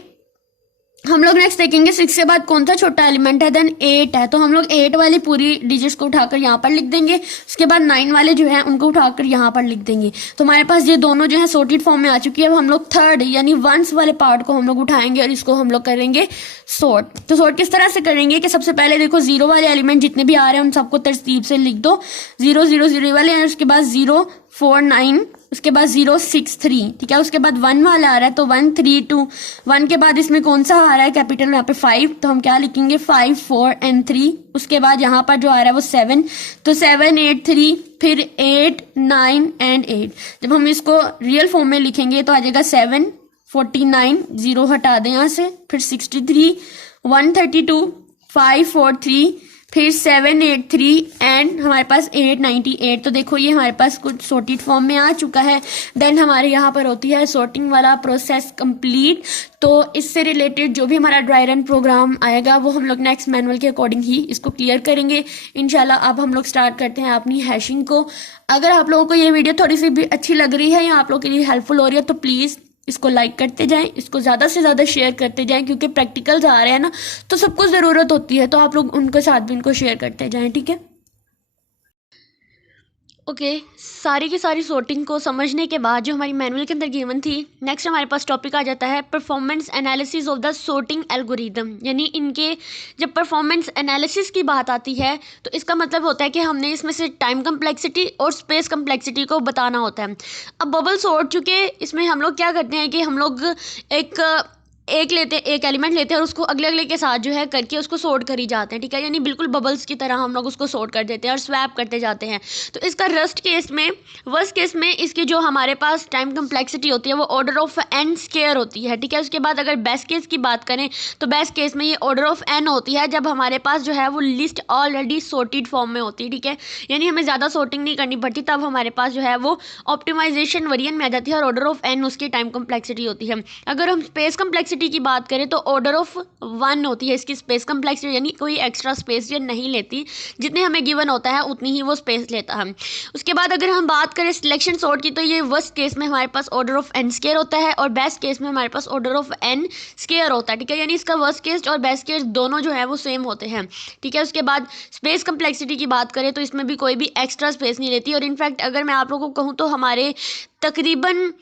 हम लोग नेक्स्ट देखेंगे 6 के बाद कौन सा छोटा एलिमेंट है, देन 8 है, तो हम लोग 8 वाली पूरी डिजिट्स को उठाकर यहाँ पर लिख देंगे। उसके बाद 9 वाले जो है उनको उठाकर यहाँ पर लिख देंगे। तो हमारे पास ये दोनों जो है सॉर्टेड फॉर्म में आ चुकी है। अब हम लोग थर्ड यानी वंस वाले पार्ट को हम लोग उठाएंगे और इसको हम लोग करेंगे सॉर्ट। तो सॉर्ट किस तरह से करेंगे कि सबसे पहले देखो 0 वाले एलिमेंट जितने भी आ रहे हैं उन सबको तरतीब से लिख दो, 0 0 0 वाले, उसके बाद 0 4 9, उसके बाद 0 6 3, ठीक है। उसके बाद 1 वाला आ रहा है तो 1 3 2, 1 के बाद इसमें कौन सा आ रहा है कैपिटल में यहाँ पे 5, तो हम क्या लिखेंगे 5 4 and 3। उसके बाद यहाँ पर जो आ रहा है वो 7, तो 7 8 3, फिर 8 9 and 8। जब हम इसको रियल फॉर्म में लिखेंगे तो आ जाएगा 7 49, 0 हटा दें यहाँ से, फिर 63 132 5 4 3, फिर 7 8 3 एंड हमारे पास 8 98। तो देखो ये हमारे पास कुछ सॉर्टेड फॉर्म में आ चुका है। देन हमारे यहाँ पर होती है सॉर्टिंग वाला प्रोसेस कंप्लीट। तो इससे रिलेटेड जो भी हमारा ड्राई रन प्रोग्राम आएगा वो हम लोग नेक्स्ट मैनुअल के अकॉर्डिंग ही इसको क्लियर करेंगे इंशाल्लाह। अब हम लोग स्टार्ट करते हैं अपनी हैशिंग को। अगर आप लोगों को ये वीडियो थोड़ी सी भी अच्छी लग रही है या आप लोगों के लिए हेल्पफुल हो रही है तो प्लीज़ इसको लाइक करते जाएं, इसको ज़्यादा से ज़्यादा शेयर करते जाएं, क्योंकि प्रैक्टिकल्स आ रहे हैं ना तो सबको ज़रूरत होती है, तो आप लोग उनके साथ भी इनको शेयर करते जाएं, ठीक है। ओके सारी की सारी सॉर्टिंग को समझने के बाद जो हमारी मैनुअल के अंदर गिवन थी, नेक्स्ट हमारे पास टॉपिक आ जाता है performance analysis of the sorting algorithm. यानी इनके जब परफॉर्मेंस एनालिसिस की बात आती है तो इसका मतलब होता है कि हमने इसमें से टाइम कम्प्लेक्सिटी और स्पेस कम्प्लेक्सिटी को बताना होता है। अब बबल सॉर्ट चूँकि इसमें हम लोग क्या करते हैं कि हम लोग एक एलिमेंट लेते हैं और उसको अगले अगले के साथ जो है करके उसको सॉर्ट करी जाते हैं, ठीक है। यानी बिल्कुल बबल्स की तरह हम लोग उसको सॉर्ट कर देते हैं और स्वैप करते जाते हैं। तो इसका वर्स्ट केस में इसकी जो हमारे पास टाइम कम्प्लेक्सिटी होती है वो ऑर्डर ऑफ एन स्क्वायर होती है, ठीक है। उसके बाद अगर बेस्ट केस की बात करें तो बेस्ट केस में ये ऑर्डर ऑफ एन होती है जब हमारे पास जो है वो लिस्ट ऑलरेडी सॉर्टेड फॉर्म में होती है, ठीक है। यानी हमें ज़्यादा सॉर्टिंग नहीं करनी पड़ती, तब हमारे पास जो है वो ऑप्टिमाइजेशन वेरिएंट में आ जाती है और ऑर्डर ऑफ एन उसकी टाइम कम्प्लेक्सिटी होती है। अगर हम स्पेस कम्प्लेक्सिटी की बात करें तो ऑर्डर ऑफ 1 होती है इसकी स्पेस कम्प्लेक्सिटी, यानी कोई एक्स्ट्रा स्पेस ये नहीं लेती, जितने हमें गिवन होता है उतनी ही वो स्पेस लेता है। उसके बाद अगर हम बात करें सिलेक्शन सॉर्ट की तो ये वर्स्ट केस में हमारे पास ऑर्डर ऑफ एन स्क्वायर होता है और बेस्ट केस में हमारे पास ऑर्डर ऑफ एन स्क्वायर होता है, ठीक है। यानी इसका वर्स्ट केस और बेस्ट केस दोनों जो है वो सेम होते हैं, ठीक है। उसके बाद स्पेस कम्प्लेक्सिटी की बात करें तो इसमें भी कोई भी एक्स्ट्रा स्पेस नहीं लेती। और इनफैक्ट अगर मैं आप लोगों को कहूँ तो हमारे तकरीबन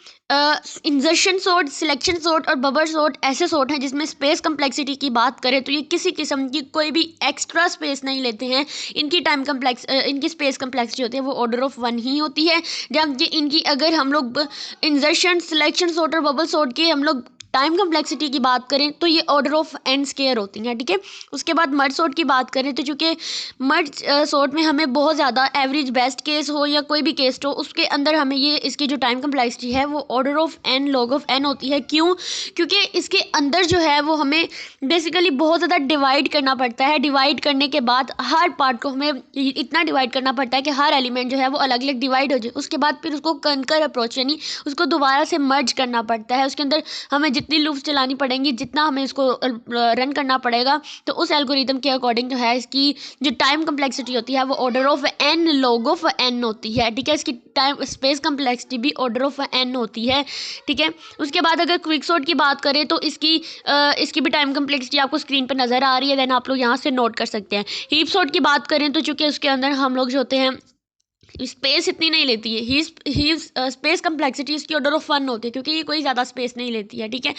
इंजर्शन सॉर्ट, सिलेक्शन सॉर्ट और बबल सॉर्ट ऐसे सॉर्ट हैं जिसमें स्पेस कम्प्लेक्सिटी की बात करें तो ये किसी किस्म की कोई भी एक्स्ट्रा स्पेस नहीं लेते हैं। इनकी स्पेस कम्प्लेक्सिटी होती है वो ऑर्डर ऑफ 1 ही होती है। जब इनकी अगर हम लोग इंजर्शन, सिलेक्शन सॉर्ट और बबल सॉर्ट की हम लोग टाइम कम्प्लेक्सिटी की बात करें तो ये ऑर्डर ऑफ एन स्क्वायर होती हैं, ठीक है। उसके बाद मर्ज सॉर्ट की बात करें तो चूँकि मर्ज सॉर्ट में हमें बहुत ज़्यादा एवरेज बेस्ट केस हो या कोई भी केस हो उसके अंदर हमें ये इसकी जो टाइम कम्प्लेक्सिटी है वो order of n log of n होती है। क्यों? क्योंकि इसके अंदर जो है वो हमें बेसिकली बहुत ज़्यादा डिवाइड करना पड़ता है। डिवाइड करने के बाद हर पार्ट को हमें इतना डिवाइड करना पड़ता है कि हर एलिमेंट जो है वो अलग अलग डिवाइड हो जाए। उसके बाद फिर उसको कंकर अप्रोच यानी उसको दोबारा से मर्ज करना पड़ता है। उसके अंदर हमें जितनी लूप्स चलानी पड़ेंगी, जितना हमें इसको रन करना पड़ेगा, तो उस एल्गोरिदम के अकॉर्डिंग जो है इसकी जो टाइम कम्प्लेक्सिटी होती है वो order of n log of n होती है, ठीक है। इसकी टाइम स्पेस कम्प्लेक्सिटी भी ऑर्डर ऑफ एन होती है, ठीक है। उसके बाद अगर क्विक सॉर्ट की बात करें तो इसकी भी टाइम कम्प्लेक्सिटी आपको स्क्रीन पर नजर आ रही है, देन आप लोग यहाँ से नोट कर सकते हैं। हीप सॉर्ट की बात करें तो चूंकि उसके अंदर हम लोग जो होते हैं स्पेस इतनी नहीं लेती है, ही स्पेस कम्प्लेक्सिटी इसकी ऑर्डर ऑफ 1 होती है क्योंकि ये कोई ज़्यादा स्पेस नहीं लेती है, ठीक है।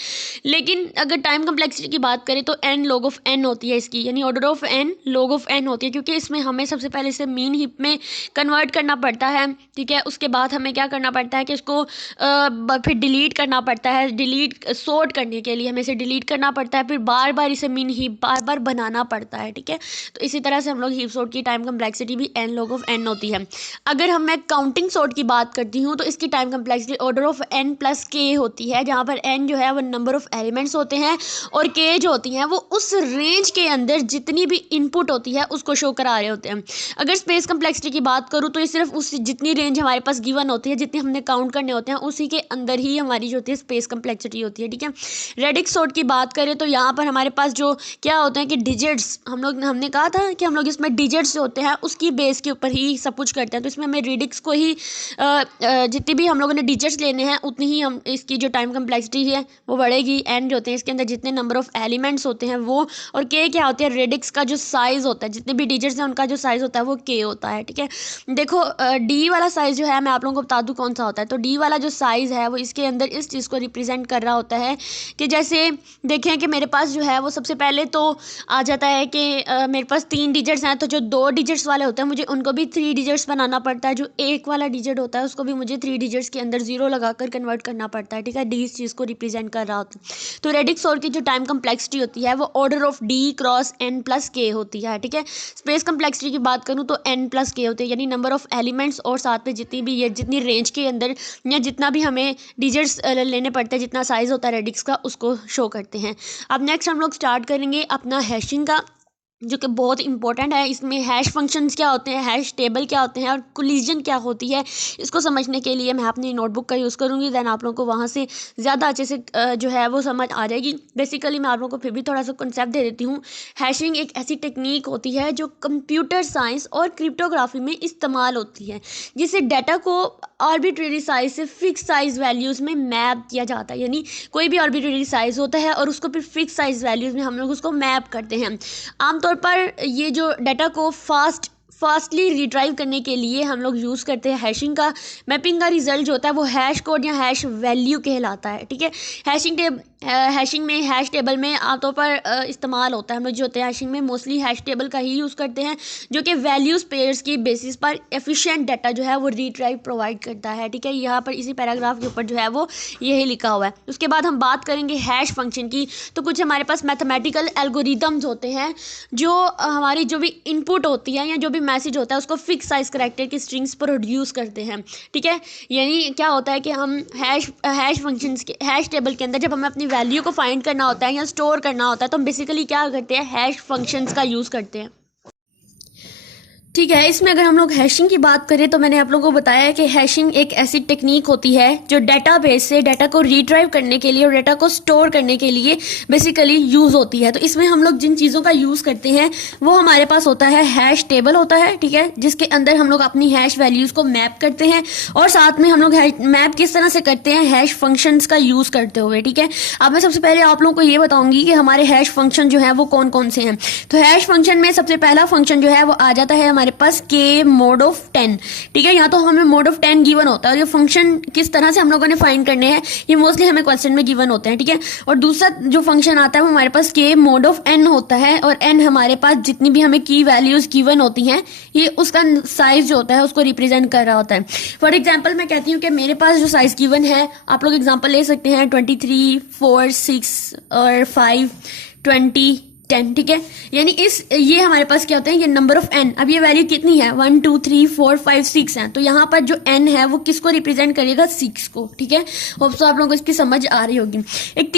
लेकिन अगर टाइम कम्प्लेक्सिटी की बात करें तो एन लॉग ऑफ एन होती है इसकी, यानी order of n log of n होती है क्योंकि इसमें हमें सबसे पहले इसे मीन हीप में कन्वर्ट करना पड़ता है, ठीक है। उसके बाद हमें क्या करना पड़ता है कि इसको फिर डिलीट करना पड़ता है। डिलीट सॉर्ट करने के लिए हमें इसे डिलीट करना पड़ता है, फिर बार बार इसे मीन हीप बार बार बनाना पड़ता है, ठीक है। तो इसी तरह से हम लोग हीप सॉर्ट की टाइम कम्प्लेक्सिटी भी एन लॉग ऑफ एन होती है। अगर मैं काउंटिंग सॉर्ट की बात करती हूँ तो इसकी time complexity order of n plus k होती है, जहाँ पर एन जो है वो नंबर ऑफ एलिमेंट्स होते हैं और के जो होती हैं वो उस रेंज के अंदर जितनी भी इनपुट होती है उसको शो करा रहे होते हैं। अगर स्पेस कम्प्लेक्सिटी की बात करूँ तो ये सिर्फ उस जितनी रेंज हमारे पास गिवन होती है, जितने हमने काउंट करने होते हैं उसी के अंदर ही हमारी जो होती है स्पेस कम्प्लेक्सिटी होती है, ठीक है। रेडिक्स सॉर्ट की बात करें तो यहाँ पर हमारे पास जो क्या होते हैं कि डिजिट्स हमने कहा था कि हम लोग इसमें डिजिट्स होते हैं उसकी बेस के ऊपर ही सब कुछ करते हैं। तो इसमें हमें रेडिक्स को ही जितनी भी हम लोगों ने डिजिट्स लेने हैं उतनी ही हम इसकी जो टाइम कम्प्लेक्सिटी है वो बढ़ेगी। एन जो होते हैं इसके अंदर जितने नंबर ऑफ एलिमेंट्स होते हैं वो, और के क्या होती है, रेडिक्स का जो साइज़ होता है, जितने भी डिजिट्स हैं उनका जो साइज़ होता है वो के होता है। ठीक है, देखो डी वाला साइज़ जो है मैं आप लोगों को बता दूँ कौन सा होता है। तो डी वाला जो साइज़ है वो इसके अंदर इस चीज़ को रिप्रेजेंट कर रहा होता है कि जैसे देखें कि मेरे पास जो है वो सबसे पहले तो आ जाता है कि मेरे पास 3 डिजिट्स हैं, तो जो 2 डिजिट्स वाले होते हैं मुझे उनको भी 3 डिजिट्स बनाना पड़ता है। जो एक वाला डिजिट होता है उसको भी मुझे 3 डिजिट्स के अंदर 0 लगाकर कन्वर्ट करना पड़ता है। ठीक है, डी इस चीज़ को रिप्रेजेंट कर रहा होता है। तो रेडिक्स और की जो टाइम कम्प्लेक्सिटी होती है वो order of d cross n plus k होती है। ठीक है, स्पेस कम्प्लेक्सिटी की बात करूँ तो एन प्लस के होती है, यानी नंबर ऑफ एलिमेंट्स और साथ में जितनी भी ये जितनी रेंज के अंदर या जितना भी हमें डिजिट्स लेने पड़ते हैं, जितना साइज़ होता है रेडिक्स का, उसको शो करते हैं। अब नेक्स्ट हम लोग स्टार्ट करेंगे अपना हैशिंग का, जो कि बहुत इंपॉर्टेंट है। इसमें हैश फंक्शंस क्या होते हैं, हैश टेबल क्या होते हैं और कोलिजन क्या होती है, इसको समझने के लिए मैं अपनी नोटबुक का यूज़ करूँगी। दैन आप लोगों को वहाँ से ज़्यादा अच्छे से जो है वो समझ आ जाएगी। बेसिकली मैं आप लोगों को फिर भी थोड़ा सा कंसेप्ट दे देती हूँ। हैशिंग एक ऐसी टेक्निक होती है जो कंप्यूटर साइंस और क्रिप्टोग्राफी में इस्तेमाल होती है, जिससे डाटा को आर्बिट्रेरी साइज से फिक्स साइज वैल्यूज़ में मैप किया जाता है। यानी कोई भी आर्बिट्रेरी साइज होता है और उसको फिर फिक्स साइज वैल्यूज़ में हम लोग उसको मैप करते हैं। आमतौर पर ये जो डाटा को फास्टली रिट्राइव करने के लिए हम लोग यूज़ करते हैं हैशिंग का। मैपिंग का रिजल्ट जो होता है वो हैश कोड या हैश वैल्यू कहलाता है। ठीक है, हैशिंग में हैश टेबल में आमतौर पर इस्तेमाल होता है। हम लोग जो होते हैं हैशिंग में मोस्टली हैश टेबल का ही यूज़ करते हैं, जो कि वैल्यूज़ पेयर्स की बेसिस पर एफिशिएंट डाटा जो है वो रिट्राइव प्रोवाइड करता है। ठीक है, यहाँ पर इसी पैराग्राफ के ऊपर जो है वो यही लिखा हुआ है। उसके बाद हम बात करेंगे हैश फंक्शन की। तो कुछ हमारे पास मैथमेटिकल एल्गोरिदम्स होते हैं जो हमारी जो भी इनपुट होती है या जो भी मैसेज होता है उसको फिक्स साइज करैक्टर की स्ट्रिंग्स प्रोड्यूस करते हैं। ठीक है, यानी क्या होता है कि हम हैश फंक्शंस के हैश टेबल के अंदर जब हमें अपनी वैल्यू को फाइंड करना होता है या स्टोर करना होता है तो हम बेसिकली क्या करते हैं, हैश फंक्शंस का यूज़ करते हैं। ठीक है, इसमें अगर हम लोग हैशिंग की बात करें तो मैंने आप लोगों को बताया है कि हैशिंग एक ऐसी टेक्निक होती है जो डेटाबेस से डाटा को रिट्राइव करने के लिए और डाटा को स्टोर करने के लिए बेसिकली यूज़ होती है। तो इसमें हम लोग जिन चीज़ों का यूज़ करते हैं वो हमारे पास होता है हैश टेबल होता है। ठीक है, जिसके अंदर हम लोग अपनी हैश वैल्यूज़ को मैप करते हैं और साथ में हम लोग मैप किस तरह से करते हैं, हैश फंक्शंस का यूज़ करते हुए। ठीक है, अब मैं सबसे पहले आप लोगों को ये बताऊंगी कि हमारे हैश फंक्शन जो है वो कौन कौन से हैं। तो हैश फंक्शन में सबसे पहला फंक्शन जो है वो आ जाता है हमारे पास के मोड ऑफ 10। ठीक है, यहाँ तो हमें मोड ऑफ 10 गिवन होता है और ये फंक्शन किस तरह से हम लोगों ने फाइंड करने हैं ये मोस्टली हमें क्वेश्चन में गिवन होते हैं। ठीक है, और दूसरा जो फंक्शन आता है वो हमारे पास के मोड ऑफ n होता है और n हमारे पास जितनी भी हमें की वैल्यूज गिवन होती हैं ये उसका साइज जो होता है उसको रिप्रेजेंट कर रहा होता है। फॉर एग्जाम्पल मैं कहती हूँ कि मेरे पास जो साइज गिवन है, आप लोग एग्जाम्पल ले सकते हैं 23, 4, 6 और 5, 20, 10। ठीक है, यानी ये हमारे पास क्या होता है, ये नंबर ऑफ n। अब ये वैल्यू कितनी है, 1 2 3 4 5 6 है, तो यहाँ पर जो n है वो किसको रिप्रेजेंट करेगा, 6 को। ठीक है, होप सो आप लोगों को इसकी समझ आ रही होगी। एक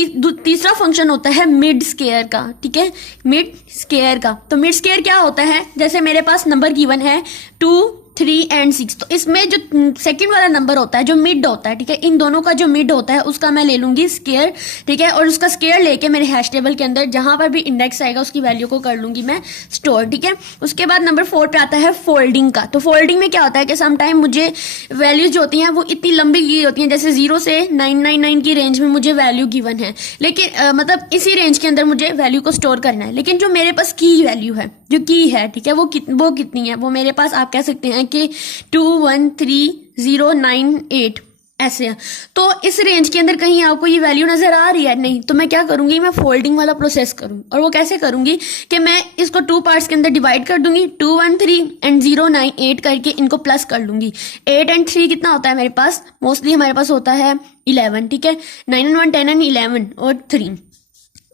तीसरा फंक्शन होता है मिड स्क्वायर का। ठीक है, मिड स्क्वायर का, तो मिड स्क्वायर क्या होता है, जैसे मेरे पास नंबर गिवन है 2, 3 एंड 6, तो इसमें जो सेकंड वाला नंबर होता है जो मिड होता है, ठीक है, इन दोनों का जो मिड होता है उसका मैं ले लूंगी स्क्वायर। ठीक है, और उसका स्क्वायर लेके मेरे हैश टेबल के अंदर जहां पर भी इंडेक्स आएगा उसकी वैल्यू को कर लूंगी मैं स्टोर। ठीक है, उसके बाद नंबर 4 पे आता है फोल्डिंग का। तो फोल्डिंग में क्या होता है कि समटाइम मुझे वैल्यूज जो होती हैं वो इतनी लंबी की होती हैं, जैसे 0 से 999 की रेंज में मुझे वैल्यू गिवन है, लेकिन मतलब इसी रेंज के अंदर मुझे वैल्यू को स्टोर करना है, लेकिन जो मेरे पास की वैल्यू है, जो की है, ठीक है, वो कितनी है, वो मेरे पास आप कह सकते हैं कि 213098 ऐसे है। तो इस रेंज के अंदर कहीं आपको ये वैल्यू नजर आ रही है, नहीं, तो मैं क्या करूंगी, मैं फोल्डिंग वाला प्रोसेस करूँ। और वो कैसे करूंगी कि मैं इसको 2 पार्ट्स के अंदर डिवाइड कर दूंगी, 213 एंड 098 करके इनको प्लस कर लूंगी। 8 एंड 3 कितना होता है मेरे पास, मोस्टली हमारे पास होता है 11। ठीक है, 9 and 1 10 and 11 और 3,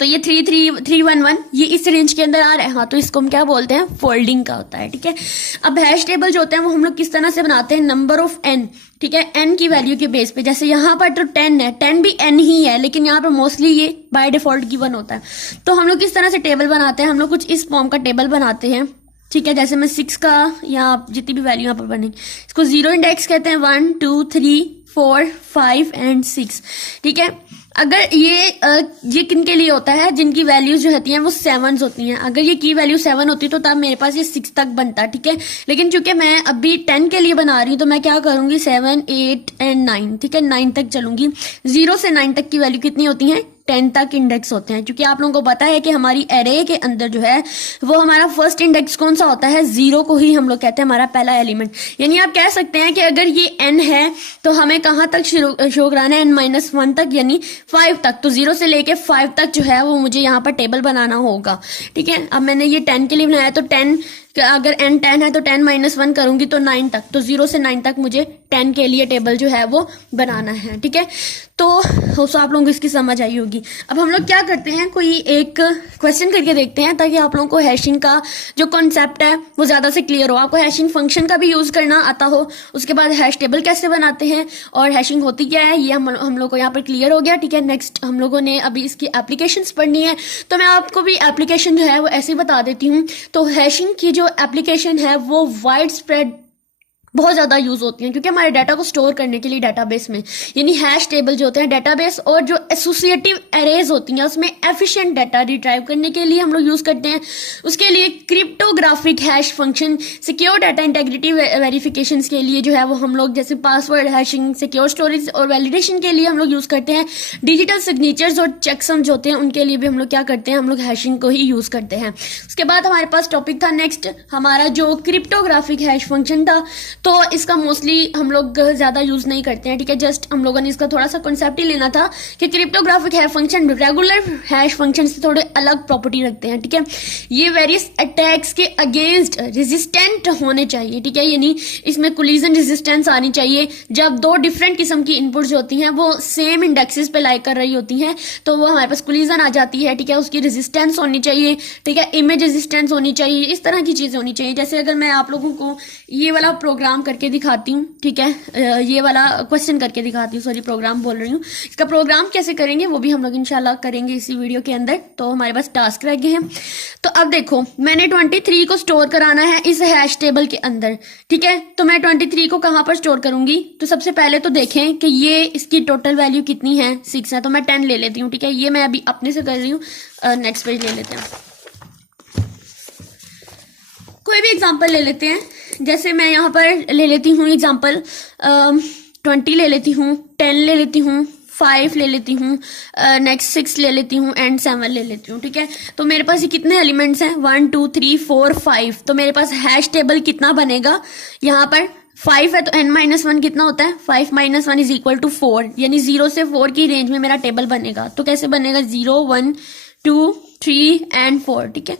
तो ये 311 ये इस रेंज के अंदर आ रहा है। हाँ, तो इसको हम क्या बोलते हैं, फोल्डिंग का होता है। ठीक है, अब हैश टेबल जो होते हैं वो हम लोग किस तरह से बनाते हैं, नंबर ऑफ n। ठीक है, n की वैल्यू के बेस पे, जैसे यहाँ पर तो 10 है, 10 भी n ही है, लेकिन यहाँ पर मोस्टली ये बाय डिफॉल्ट गिवन होता है। तो हम लोग किस तरह से टेबल बनाते हैं, हम लोग कुछ इस फॉर्म का टेबल बनाते हैं। ठीक है, जैसे मैं 6 का या जितनी भी वैल्यू यहाँ पर बनेगी इसको 0 इंडेक्स कहते हैं, 1 2 3 4 5 एंड 6। ठीक है, अगर ये किन के लिए होता है, जिनकी वैल्यूज जो होती हैं वो 7 होती हैं। अगर ये की वैल्यू 7 होती तो तब मेरे पास ये 6 तक बनता, ठीक है। लेकिन चूंकि मैं अभी 10 के लिए बना रही हूँ तो मैं क्या करूंगी 7, 8 एंड 9, ठीक है, 9 तक चलूंगी। 0 से 9 तक की वैल्यू कितनी होती है, 10 तक इंडेक्स होते हैं, क्योंकि आप लोगों को पता है कि हमारी एरे के अंदर जो है वो हमारा फर्स्ट इंडेक्स कौन सा होता है, 0 को ही हम लोग कहते हैं हमारा पहला एलिमेंट। यानी आप कह सकते हैं कि अगर ये n है तो हमें कहाँ तक शो कराना है, n-1 तक, यानी 5 तक। तो 0 से लेके 5 तक जो है वो मुझे यहाँ पर टेबल बनाना होगा, ठीक है। अब मैंने ये 10 के लिए बनाया तो 10, अगर n 10 है तो 10-1 करूंगी तो 9 तक, तो 0 से 9 तक मुझे 10 के लिए टेबल जो है वो बनाना है, ठीक है। तो आप लोगों को इसकी समझ आई होगी। अब हम लोग क्या करते हैं, कोई एक क्वेश्चन करके देखते हैं ताकि आप लोगों को हैशिंग का जो कॉन्सेप्ट है वो ज्यादा से क्लियर हो, आपको हैशिंग फंक्शन का भी यूज करना आता हो, उसके बाद हैश टेबल कैसे बनाते हैं और हैशिंग होती क्या है, ये हम लोग को यहाँ पर क्लियर हो गया, ठीक है। नेक्स्ट हम लोगों ने अभी इसकी एप्लीकेशंस पढ़नी है, तो मैं आपको भी एप्लीकेशन जो है वो ऐसे ही बता देती हूँ। तो हैशिंग की जो एप्लीकेशन है वो वाइड स्प्रेड बहुत ज्यादा यूज होती हैं, क्योंकि हमारे डाटा को स्टोर करने के लिए डाटाबेस में, यानी हैश टेबल जो होते हैं डाटाबेस, और जो एसोसिएटिव एरेज होती हैं उसमें एफिशिएंट डाटा रिट्राइव करने के लिए हम लोग यूज करते हैं। उसके लिए cryptographic hash function, secure data integrity verification के लिए जो है वो हम लोग जैसे पासवर्ड हैशिंग, सिक्योर स्टोरेज और वैलिडेशन के लिए हम लोग यूज करते हैं। डिजिटल सिग्नेचर्स और चेकसम जो होते हैं उनके लिए भी हम लोग क्या करते हैं, हम लोग हैशिंग को ही यूज करते हैं। उसके बाद हमारे पास टॉपिक था नेक्स्ट हमारा जो क्रिप्टोग्राफिक हैश फंक्शन था, तो इसका मोस्टली हम लोग ज्यादा यूज नहीं करते हैं, ठीक है। जस्ट हम लोगों ने इसका थोड़ा सा कॉन्सेप्ट ही लेना था कि cryptographic hash function regular hash function से थोड़े अलग प्रॉपर्टी रखते हैं, ठीक है। ये वेरियस अटैक्स के अगेंस्ट रेजिस्टेंट होने चाहिए, ठीक है, यानी इसमें कोलिजन रेजिस्टेंस आनी चाहिए। जब दो डिफरेंट किस्म की इनपुट जो होती हैं वो सेम इंडेक्सेस पे लाई कर रही होती हैं तो वो हमारे पास कोलिजन आ जाती है, ठीक है। उसकी रेजिस्टेंस होनी चाहिए, ठीक है, इमेज रेजिस्टेंस होनी चाहिए, इस तरह की चीजें होनी चाहिए। जैसे अगर मैं आप लोगों को ये वाला प्रोग्राम करके दिखाती हूँ, ठीक है, ये वाला क्वेश्चन करके दिखाती हूँ, सॉरी प्रोग्राम बोल रही हूँ। इसका प्रोग्राम कैसे करेंगे वो भी हम लोग इंशाल्लाह करेंगे इसी वीडियो के अंदर। तो हमारे पास टास्क रह गए हैं। तो अब देखो मैंने 23 को स्टोर कराना है इस हैश टेबल के अंदर, ठीक है। तो मैं 23 को कहाँ पर स्टोर करूंगी, तो सबसे पहले तो देखें कि ये इसकी टोटल वैल्यू कितनी है, 6 है, तो मैं 10 ले लेती हूँ, ठीक है। ये मैं अभी अपने से कर रही हूँ। नेक्स्ट पेज ले लेते हैं, कोई भी एग्जांपल ले लेते हैं। जैसे मैं यहाँ पर ले लेती हूँ एग्जांपल 20 ले लेती हूँ, 10 ले लेती हूँ, 5 ले लेती हूँ, नेक्स्ट 6 ले लेती हूँ एंड 7 ले लेती हूँ, ठीक है। तो मेरे पास ये कितने एलिमेंट्स हैं, 1 2 3 4 5। तो मेरे पास हैश टेबल कितना बनेगा, यहाँ पर 5 है तो n-1 कितना होता है, 5 - 1 इज इक्वल टू 4, यानी 0 से 4 की रेंज में मेरा टेबल बनेगा। तो कैसे बनेगा, 0 1 2 3 एंड 4, ठीक है।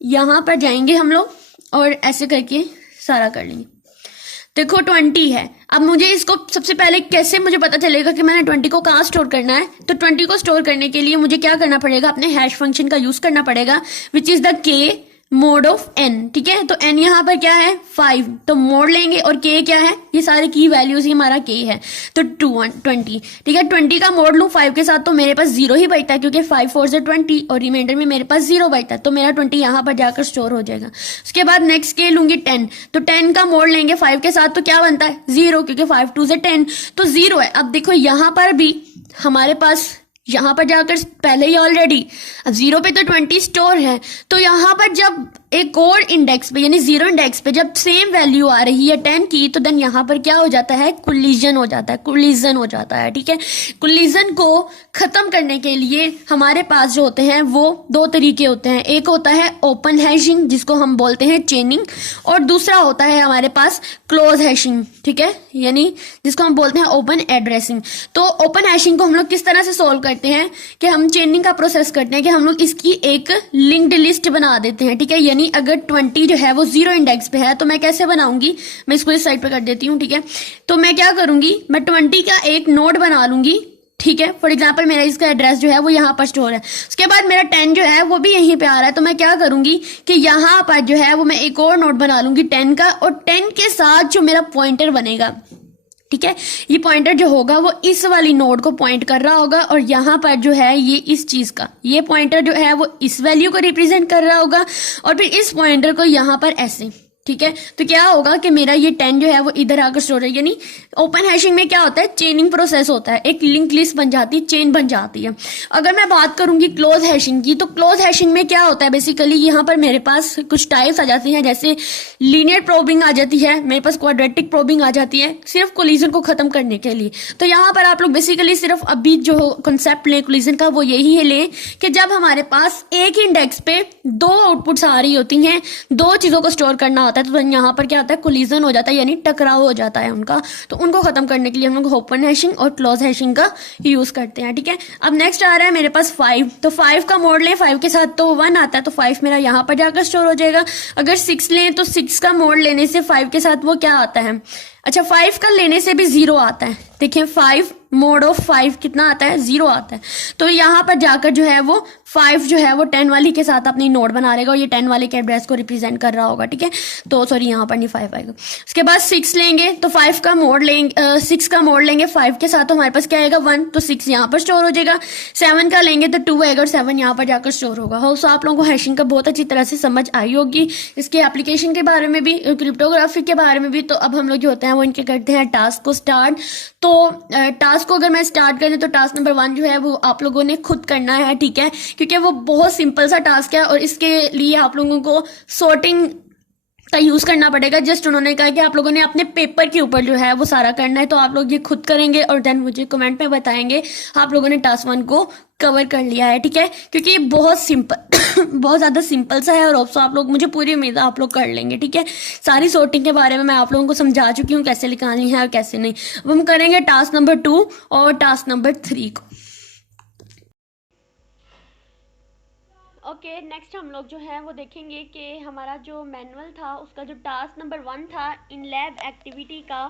यहाँ पर जाएंगे हम लोग और ऐसे करके सारा कर लेंगे। देखो 20 है, अब मुझे इसको सबसे पहले कैसे मुझे पता चलेगा कि मैंने 20 को कहाँ स्टोर करना है। तो 20 को स्टोर करने के लिए मुझे क्या करना पड़ेगा, अपने हैश फंक्शन का यूज करना पड़ेगा, which is the k mode of n, ठीक है। तो n यहाँ पर क्या है 5, तो मोड लेंगे, और k क्या है, ये सारे की वैल्यूज ही हमारा k है, तो 20, ठीक है। 20 का मोड लूँ 5 के साथ तो मेरे पास 0 ही बचता है, क्योंकि 5 4 से 20 और रिमाइंडर में मेरे पास 0 बचता है, तो मेरा 20 यहाँ पर जाकर स्टोर हो जाएगा। उसके बाद नेक्स्ट k लूंगी 10, तो 10 का मोड लेंगे 5 के साथ तो क्या बनता है 0, क्योंकि 5 2 से 10 तो 0 है। अब देखो यहाँ पर भी हमारे पास यहाँ पर जाकर पहले ही ऑलरेडी अब 0 पे तो 20 स्टोर है, तो यहाँ पर जब एक और इंडेक्स पे यानी 0 इंडेक्स पे जब सेम वैल्यू आ रही है 10 की, तो देन यहाँ पर क्या हो जाता है, कोलिजन हो जाता है, कोलिजन हो जाता है, ठीक है। कोलिजन को खत्म करने के लिए हमारे पास जो होते हैं वो दो तरीके होते हैं, एक होता है ओपन हैशिंग जिसको हम बोलते हैं चेनिंग, और दूसरा होता है हमारे पास क्लोज हैशिंग, ठीक है, यानी जिसको हम बोलते हैं ओपन एड्रेसिंग। तो ओपन हैशिंग को हम लोग किस तरह से सोल्व करते हैं कि हम चेनिंग का प्रोसेस करते हैं कि हम लोग इसकी एक लिंक्ड लिस्ट बना देते हैं, ठीक है। यानी अगर 20 जो है वो 0 इंडेक्स पे है तो मैं कैसे बनाऊंगी, मैं इसको इस साइड पे कर देती हूँ, ठीक है। तो मैं क्या करूंगी, मैं 20 का एक नोड बना लूंगी, ठीक है। फॉर एग्जाम्पल मेरा इसका एड्रेस जो है वो यहाँ पर स्टोर है, उसके बाद मेरा 10 जो है वो भी यहीं पे आ रहा है, तो मैं क्या करूंगी कि यहाँ पर जो है वो मैं एक और नोड बना लूंगी 10 का, और 10 के साथ जो मेरा पॉइंटर बनेगा, ठीक है, ये पॉइंटर जो होगा वो इस वाली नोड को पॉइंट कर रहा होगा, और यहाँ पर जो है ये इस चीज का ये पॉइंटर जो है वो इस वैल्यू को रिप्रेजेंट कर रहा होगा, और फिर इस पॉइंटर को यहाँ पर ऐसे ठीक है। तो क्या होगा कि मेरा ये 10 जो है वो इधर आकर स्टोर है, यानी ओपन हैशिंग में क्या होता है, चेनिंग प्रोसेस होता है, एक लिंक लिस्ट बन जाती है, चेन बन जाती है। अगर मैं बात करूंगी क्लोज हैशिंग की, तो क्लोज हैशिंग में क्या होता है, बेसिकली यहाँ पर मेरे पास कुछ टाइप्स आ जाती हैं, जैसे लीनियर प्रोबिंग आ जाती है, मेरे पास क्वाड्रेटिक प्रोबिंग आ जाती है, सिर्फ कोलिजन को खत्म करने के लिए। तो यहाँ पर आप लोग बेसिकली सिर्फ अभी जो कंसेप्ट लें कोलिजन का, वो यही है लें कि जब हमारे पास एक इंडेक्स पे दो आउटपुट्स आ रही होती हैं, दो चीजों को स्टोर करना होता है, तो यहाँ पर क्या होता है, कोलिजन हो जाता है, यानी टकराव हो जाता है उनका। तो उनको खत्म करने के लिए हम लोग ओपन हैशिंग और क्लोज हैशिंग का यूज करते हैं। ठीक है। अब नेक्स्ट आ रहा है मेरे पास 5, तो 5 का मोड लें, 5 के साथ तो 1 आता है, तो 5 मेरा यहाँ पर जाकर स्टोर हो जाएगा। अगर 6 लें तो 6 का मोड लेने से 5 के साथ वो क्या आता है, अच्छा 5 का लेने से भी 0 आता है। देखिए 5 मोड ऑफ 5 कितना आता है, 0 आता है। तो यहाँ पर जाकर जो है वो 5 जो है वो 10 वाली के साथ अपनी नोड बना लेगा, और ये 10 वाले के एड्रेस को रिप्रेजेंट कर रहा होगा। ठीक है। तो सॉरी यहाँ पर नहीं 5 आएगा। उसके बाद 6 लेंगे तो 5 का मोड लेंगे, 6 का मोड लेंगे 5 के साथ, तो हमारे पास क्या आएगा 1, तो 6 यहाँ पर स्टोर हो जाएगा। 7 का लेंगे तो 2 आएगा, और 7 यहाँ पर जाकर स्टोर होगा। हो सो आप लोगों को हैशिंग का बहुत अच्छी तरह से समझ आई होगी, इसके एप्लीकेशन के बारे में भी, क्रिप्टोग्राफी के बारे में भी। तो अब हम लोग जो होते हैं वो इनके करते हैं टास्क को स्टार्ट। तो टास्क को अगर मैं स्टार्ट करें तो टास्क नंबर 1 जो है वो आप लोगों ने खुद करना है। ठीक है। क्योंकि वो बहुत सिंपल सा टास्क है, और इसके लिए आप लोगों को सॉर्टिंग का यूज करना पड़ेगा। जस्ट उन्होंने कहा कि आप लोगों ने अपने पेपर के ऊपर जो है वो सारा करना है, तो आप लोग ये खुद करेंगे और देन मुझे कमेंट में बताएंगे आप लोगों ने टास्क 1 को कवर कर लिया है। ठीक है। क्योंकि ये बहुत सिंपल बहुत ज्यादा सिंपल सा है, और ऑप्शन आप लोग, मुझे पूरी उम्मीद है आप लोग कर लेंगे। ठीक है। सारी सॉर्टिंग के बारे में मैं आप लोगों को समझा चुकी हूँ, कैसे निकालनी है और कैसे नहीं। अब हम करेंगे टास्क नंबर 2 और टास्क नंबर 3 को। ओके नेक्स्ट हम लोग जो है वो देखेंगे कि हमारा जो मैनुअल था उसका जो टास्क नंबर 1 था इन लैब एक्टिविटी का,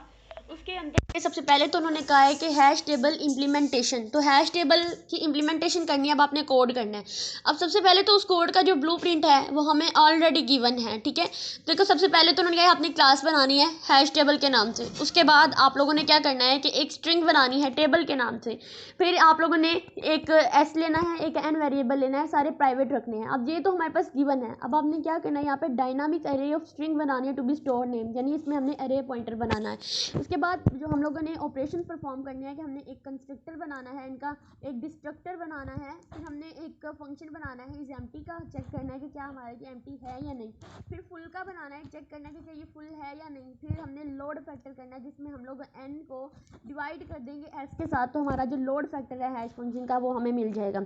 उसके अंदर सबसे पहले तो उन्होंने कहा है कि हैश टेबल इम्प्लीमेंटेशन। तो हैश टेबल की इम्प्लीमेंटेशन करनी है, अब आपने कोड करना है। अब सबसे पहले तो उस कोड का जो ब्लूप्रिंट है वो हमें ऑलरेडी गिवन है। ठीक है। देखो सबसे पहले तो उन्होंने कहा अपनी क्लास बनानी है हैश टेबल के नाम से। उसके बाद आप लोगों ने क्या करना है कि एक स्ट्रिंग बनानी है टेबल के नाम से। फिर आप लोगों ने एक एस लेना है, एक एन वेरिएबल लेना है, सारे प्राइवेट रखने हैं। अब ये तो हमारे पास गिवन है। अब आपने क्या करना है, यहाँ पे डायनामिक अरे ऑफ स्ट्रिंग बनानी है टू बी स्टोर नेम, यानी इसमें हमने अरे पॉइंटर बनाना है। उसके बाद जो हम लोगों ने ऑपरेशन परफॉर्म करने हैं कि हमने एक कंस्ट्रक्टर बनाना है, इनका एक डिस्ट्रक्टर बनाना है, फिर हमने एक फंक्शन बनाना है इस एम्प्टी का, चेक करना है कि क्या हमारा ये एम्प्टी है या नहीं। फिर फुल का बनाना है, चेक करना है कि क्या ये फुल है या नहीं। फिर हमने लोड फैक्टर करना है, जिसमें हम लोग एन को डिवाइड कर देंगे एस के साथ, तो हमारा जो लोड फैक्टर है हैश फंक्शन का वो हमें मिल जाएगा।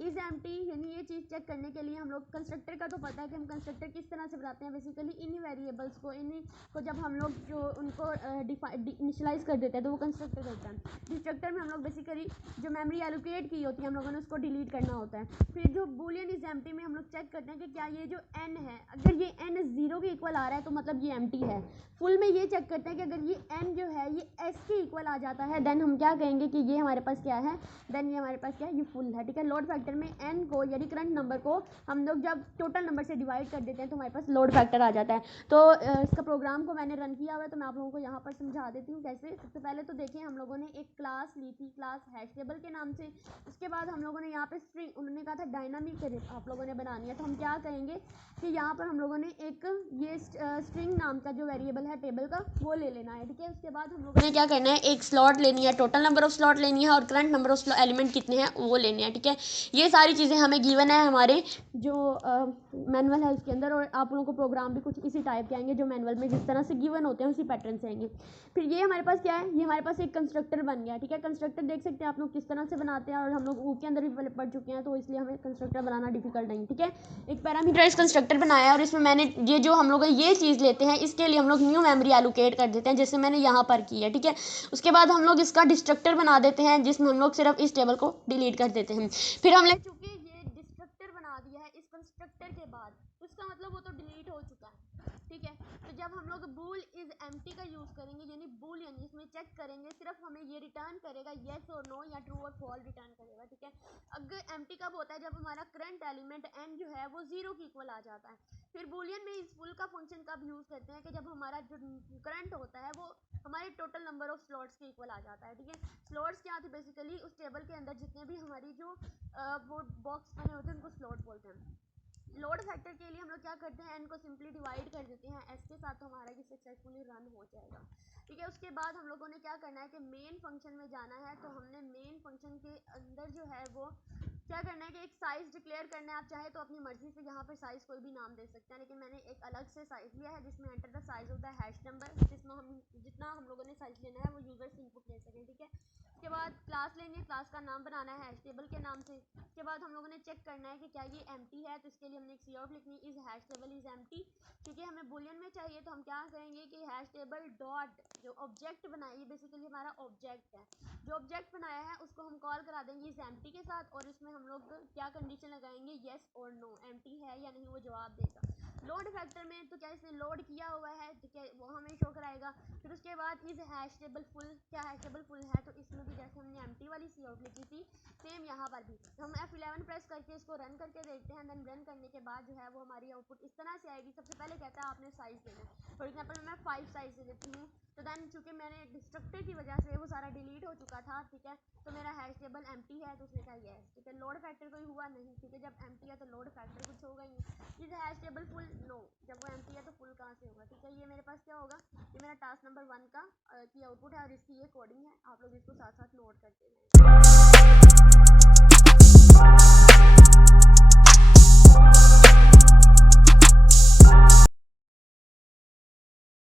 इस एम्प्टी यानी ये चीज़ चेक करने के लिए हम लोग कंस्ट्रक्टर का तो पता है कि हम कंस्ट्रक्टर किस तरह से बनाते हैं, बेसिकली इन वेरिएबल्स को, इन को जब हम लोग जो उनको इनिशियलाइज कर देते हैं तो वो कंस्ट्रक्टर करता है। डिस्ट्रक्टर में हम लोग बेसिकली जो मेमोरी एलोकेट की होती है हम लोगों ने उसको डिलीट करना होता है। फिर जो बूलियन इज एम्प्टी में हम लोग चेक करते हैं कि क्या ये जो एन है, अगर ये एन 0 के इक्वल आ रहा है तो मतलब ये एम्प्टी है। फुल में ये चेक करते हैं कि अगर ये एन जो है ये एस के इक्वल आ जाता है, देन हम क्या कहेंगे कि ये हमारे पास क्या है, देन ये हमारे पास क्या है, ये फुल है। ठीक है। लोड फैक्टर में एन को यानी करंट नंबर को हम लोग जब टोटल नंबर से डिवाइड कर देते हैं तो हमारे पास लोड फैक्टर आ जाता है। तो इसका प्रोग्राम को मैंने रन किया हुआ है, तो मैं आप लोगों को यहाँ पर समझा देती हूँ कैसे। सबसे पहले तो देखिए हम लोगों ने एक क्लास ली थी, क्लास हैश टेबल के नाम से। उसके बाद हम लोगों ने यहाँ पे स्ट्रिंग, उन्होंने कहा था डायनामिक आप लोगों ने बनानी है, तो हम क्या करेंगे कि यहाँ पर हम लोगों ने एक ये स्ट्रिंग नाम का जो वेरिएबल है टेबल का वो ले लेना है। ठीक है। उसके बाद हम लोगों ने क्या करना है, एक स्लॉट लेनी है, टोटल नंबर ऑफ स्लॉट लेनी है, और करंट नंबर ऑफ एलिमेंट कितने हैं वो लेने हैं। ठीक है। ये सारी चीज़ें हमें गिवन है हमारे जो मैनुअल है उसके अंदर, और आप लोगों को प्रोग्राम भी कुछ इसी टाइप के आएंगे जो मैनुअल में जिस तरह से गिवन होते हैं उसी पैटर्न से आएंगे। फिर ये हमारे पास क्या है, ये हमारे पास एक कंस्ट्रक्टर बन गया। ठीक है। कंस्ट्रक्टर देख सकते हैं आप लोग किस तरह से बनाते हैं, और हम लोग ऊ के अंदर भी पढ़ चुके हैं, तो इसलिए हमें कंस्ट्रक्टर बनाना डिफिकल्ट नहीं। ठीक है। एक पैरामीटराइज कंस्ट्रक्टर बनाया है, और इसमें मैंने ये जो हम लोग ये चीज़ लेते हैं इसके लिए हम लोग न्यू मेमोरी एलोकेट कर देते हैं, जैसे मैंने यहाँ पर की है। ठीक है। उसके बाद हम लोग इसका डिस्ट्रक्टर बना देते हैं, जिसमें हम लोग सिर्फ इस टेबल को डिलीट कर देते हैं। फिर हमने चूंकि ये डिस्ट्रक्टर बना दिया है इस कंस्ट्रक्टर के बाद, उसका मतलब वो तो डिलीट हो चुका है। ठीक है। तो जब हम लोग बूल इज एम्प्टी का यूज करेंगे, यानी बूल यानी इसमें चेक करेंगे, सिर्फ हमें ये रिटर्न करेगा येस और नो, या ट्रू और फॉल्स रिटर्न करेगा। ठीक है। अगर एम्प्टी कब होता है, जब हमारा करंट एलिमेंट एन जो है वो 0 के इक्वल आ जाता है। फिर बूलियन में इस फुल का फंक्शन कब यूज करते हैं कि जब हमारा जो करंट होता है वो हमारे टोटल नंबर ऑफ स्लॉट्स के इक्वल आ जाता है। ठीक है। स्लॉट्स क्या थे, बेसिकली उस टेबल के अंदर जितने भी हमारी जो वो बॉक्स बने होते हैं उनको स्लॉट बोलते हैं। लोड फैक्टर के लिए हम लोग क्या करते हैं, एन को सिंपली डिवाइड कर देते हैं एस के साथ, तो हमारा ये सक्सेसफुली रन हो जाएगा। ठीक है, उसके बाद हम लोगों ने क्या करना है कि मेन फंक्शन में जाना है। तो हमने मेन फंक्शन के अंदर जो है वो क्या करना है कि एक साइज़ डिक्लेयर करना है। आप चाहे तो अपनी मर्जी से यहाँ पर साइज़ कोई भी नाम दे सकते हैं, लेकिन मैंने एक अलग से साइज़ लिया है जिसमें enter the size of the hash number, जिसमें हम जितना हम लोगों ने साइज़ लेना है वो यूज़र से इनपुट ले सकें। ठीक है, उसके बाद क्लास लेनी है, क्लास का नाम बनाना है हैश टेबल के नाम से। उसके बाद हम लोगों ने चेक करना है कि क्या ये एम्प्टी है, तो इसके लिए हमने एक सी आउट लिखनी है, is hash table is empty. क्योंकि हमें बुलियन में चाहिए तो हम क्या करेंगे कि हैश टेबल डॉट जो ऑब्जेक्ट बनाया, ये बेसिकली हमारा ऑब्जेक्ट है, जो ऑब्जेक्ट बनाया है उसको हम कॉल करा देंगे इस एम्प्टी के साथ, और इसमें हम लोग क्या कंडीशन लगाएंगे, येस और नो, एम्प्टी है या नहीं वो जवाब देगा। लोड फैक्टर में तो क्या इसने लोड किया हुआ है तो क्या वो हमें शो कराएगा। फिर उसके बाद इज हैश टेबल फुल, क्या हैश टेबल फुल है, तो इसमें भी जैसे हमने एम्प्टी वाली सी आउट लिखी थी सेम यहाँ पर भी हम F11 प्रेस करके इसको रन करके देखते हैं। देन रन करने के बाद जो है वो हमारी आउटपुट इस तरह से आएगी। सबसे पहले कहता है आपने साइज़ देना है, फॉर एग्जाम्पल मैं 5 साइज़ दे देती हूँ। तो देन चूँकि मैंने डिस्ट्रक्टर की वजह से वो सारा डिलीट हो चुका था, ठीक है, तो मेरा हैश टेबल एम्प्टी है, तो उसने कहा येस। ठीक है, लोड फैक्टर कोई हुआ नहीं, क्योंकि जब एम्प्टी है तो लोड फैक्टर कुछ होगा ही नहीं। Is hash table full, no, जब वो एम्प्टी है तो फुल कहाँ से होगा। ठीक है, ये मेरे पास क्या होगा, ये मेरा टास्क नंबर 1 का की आउटपुट है और इसकी ये कोडिंग है, आप लोग इसको साथ साथ नोट करते रहें।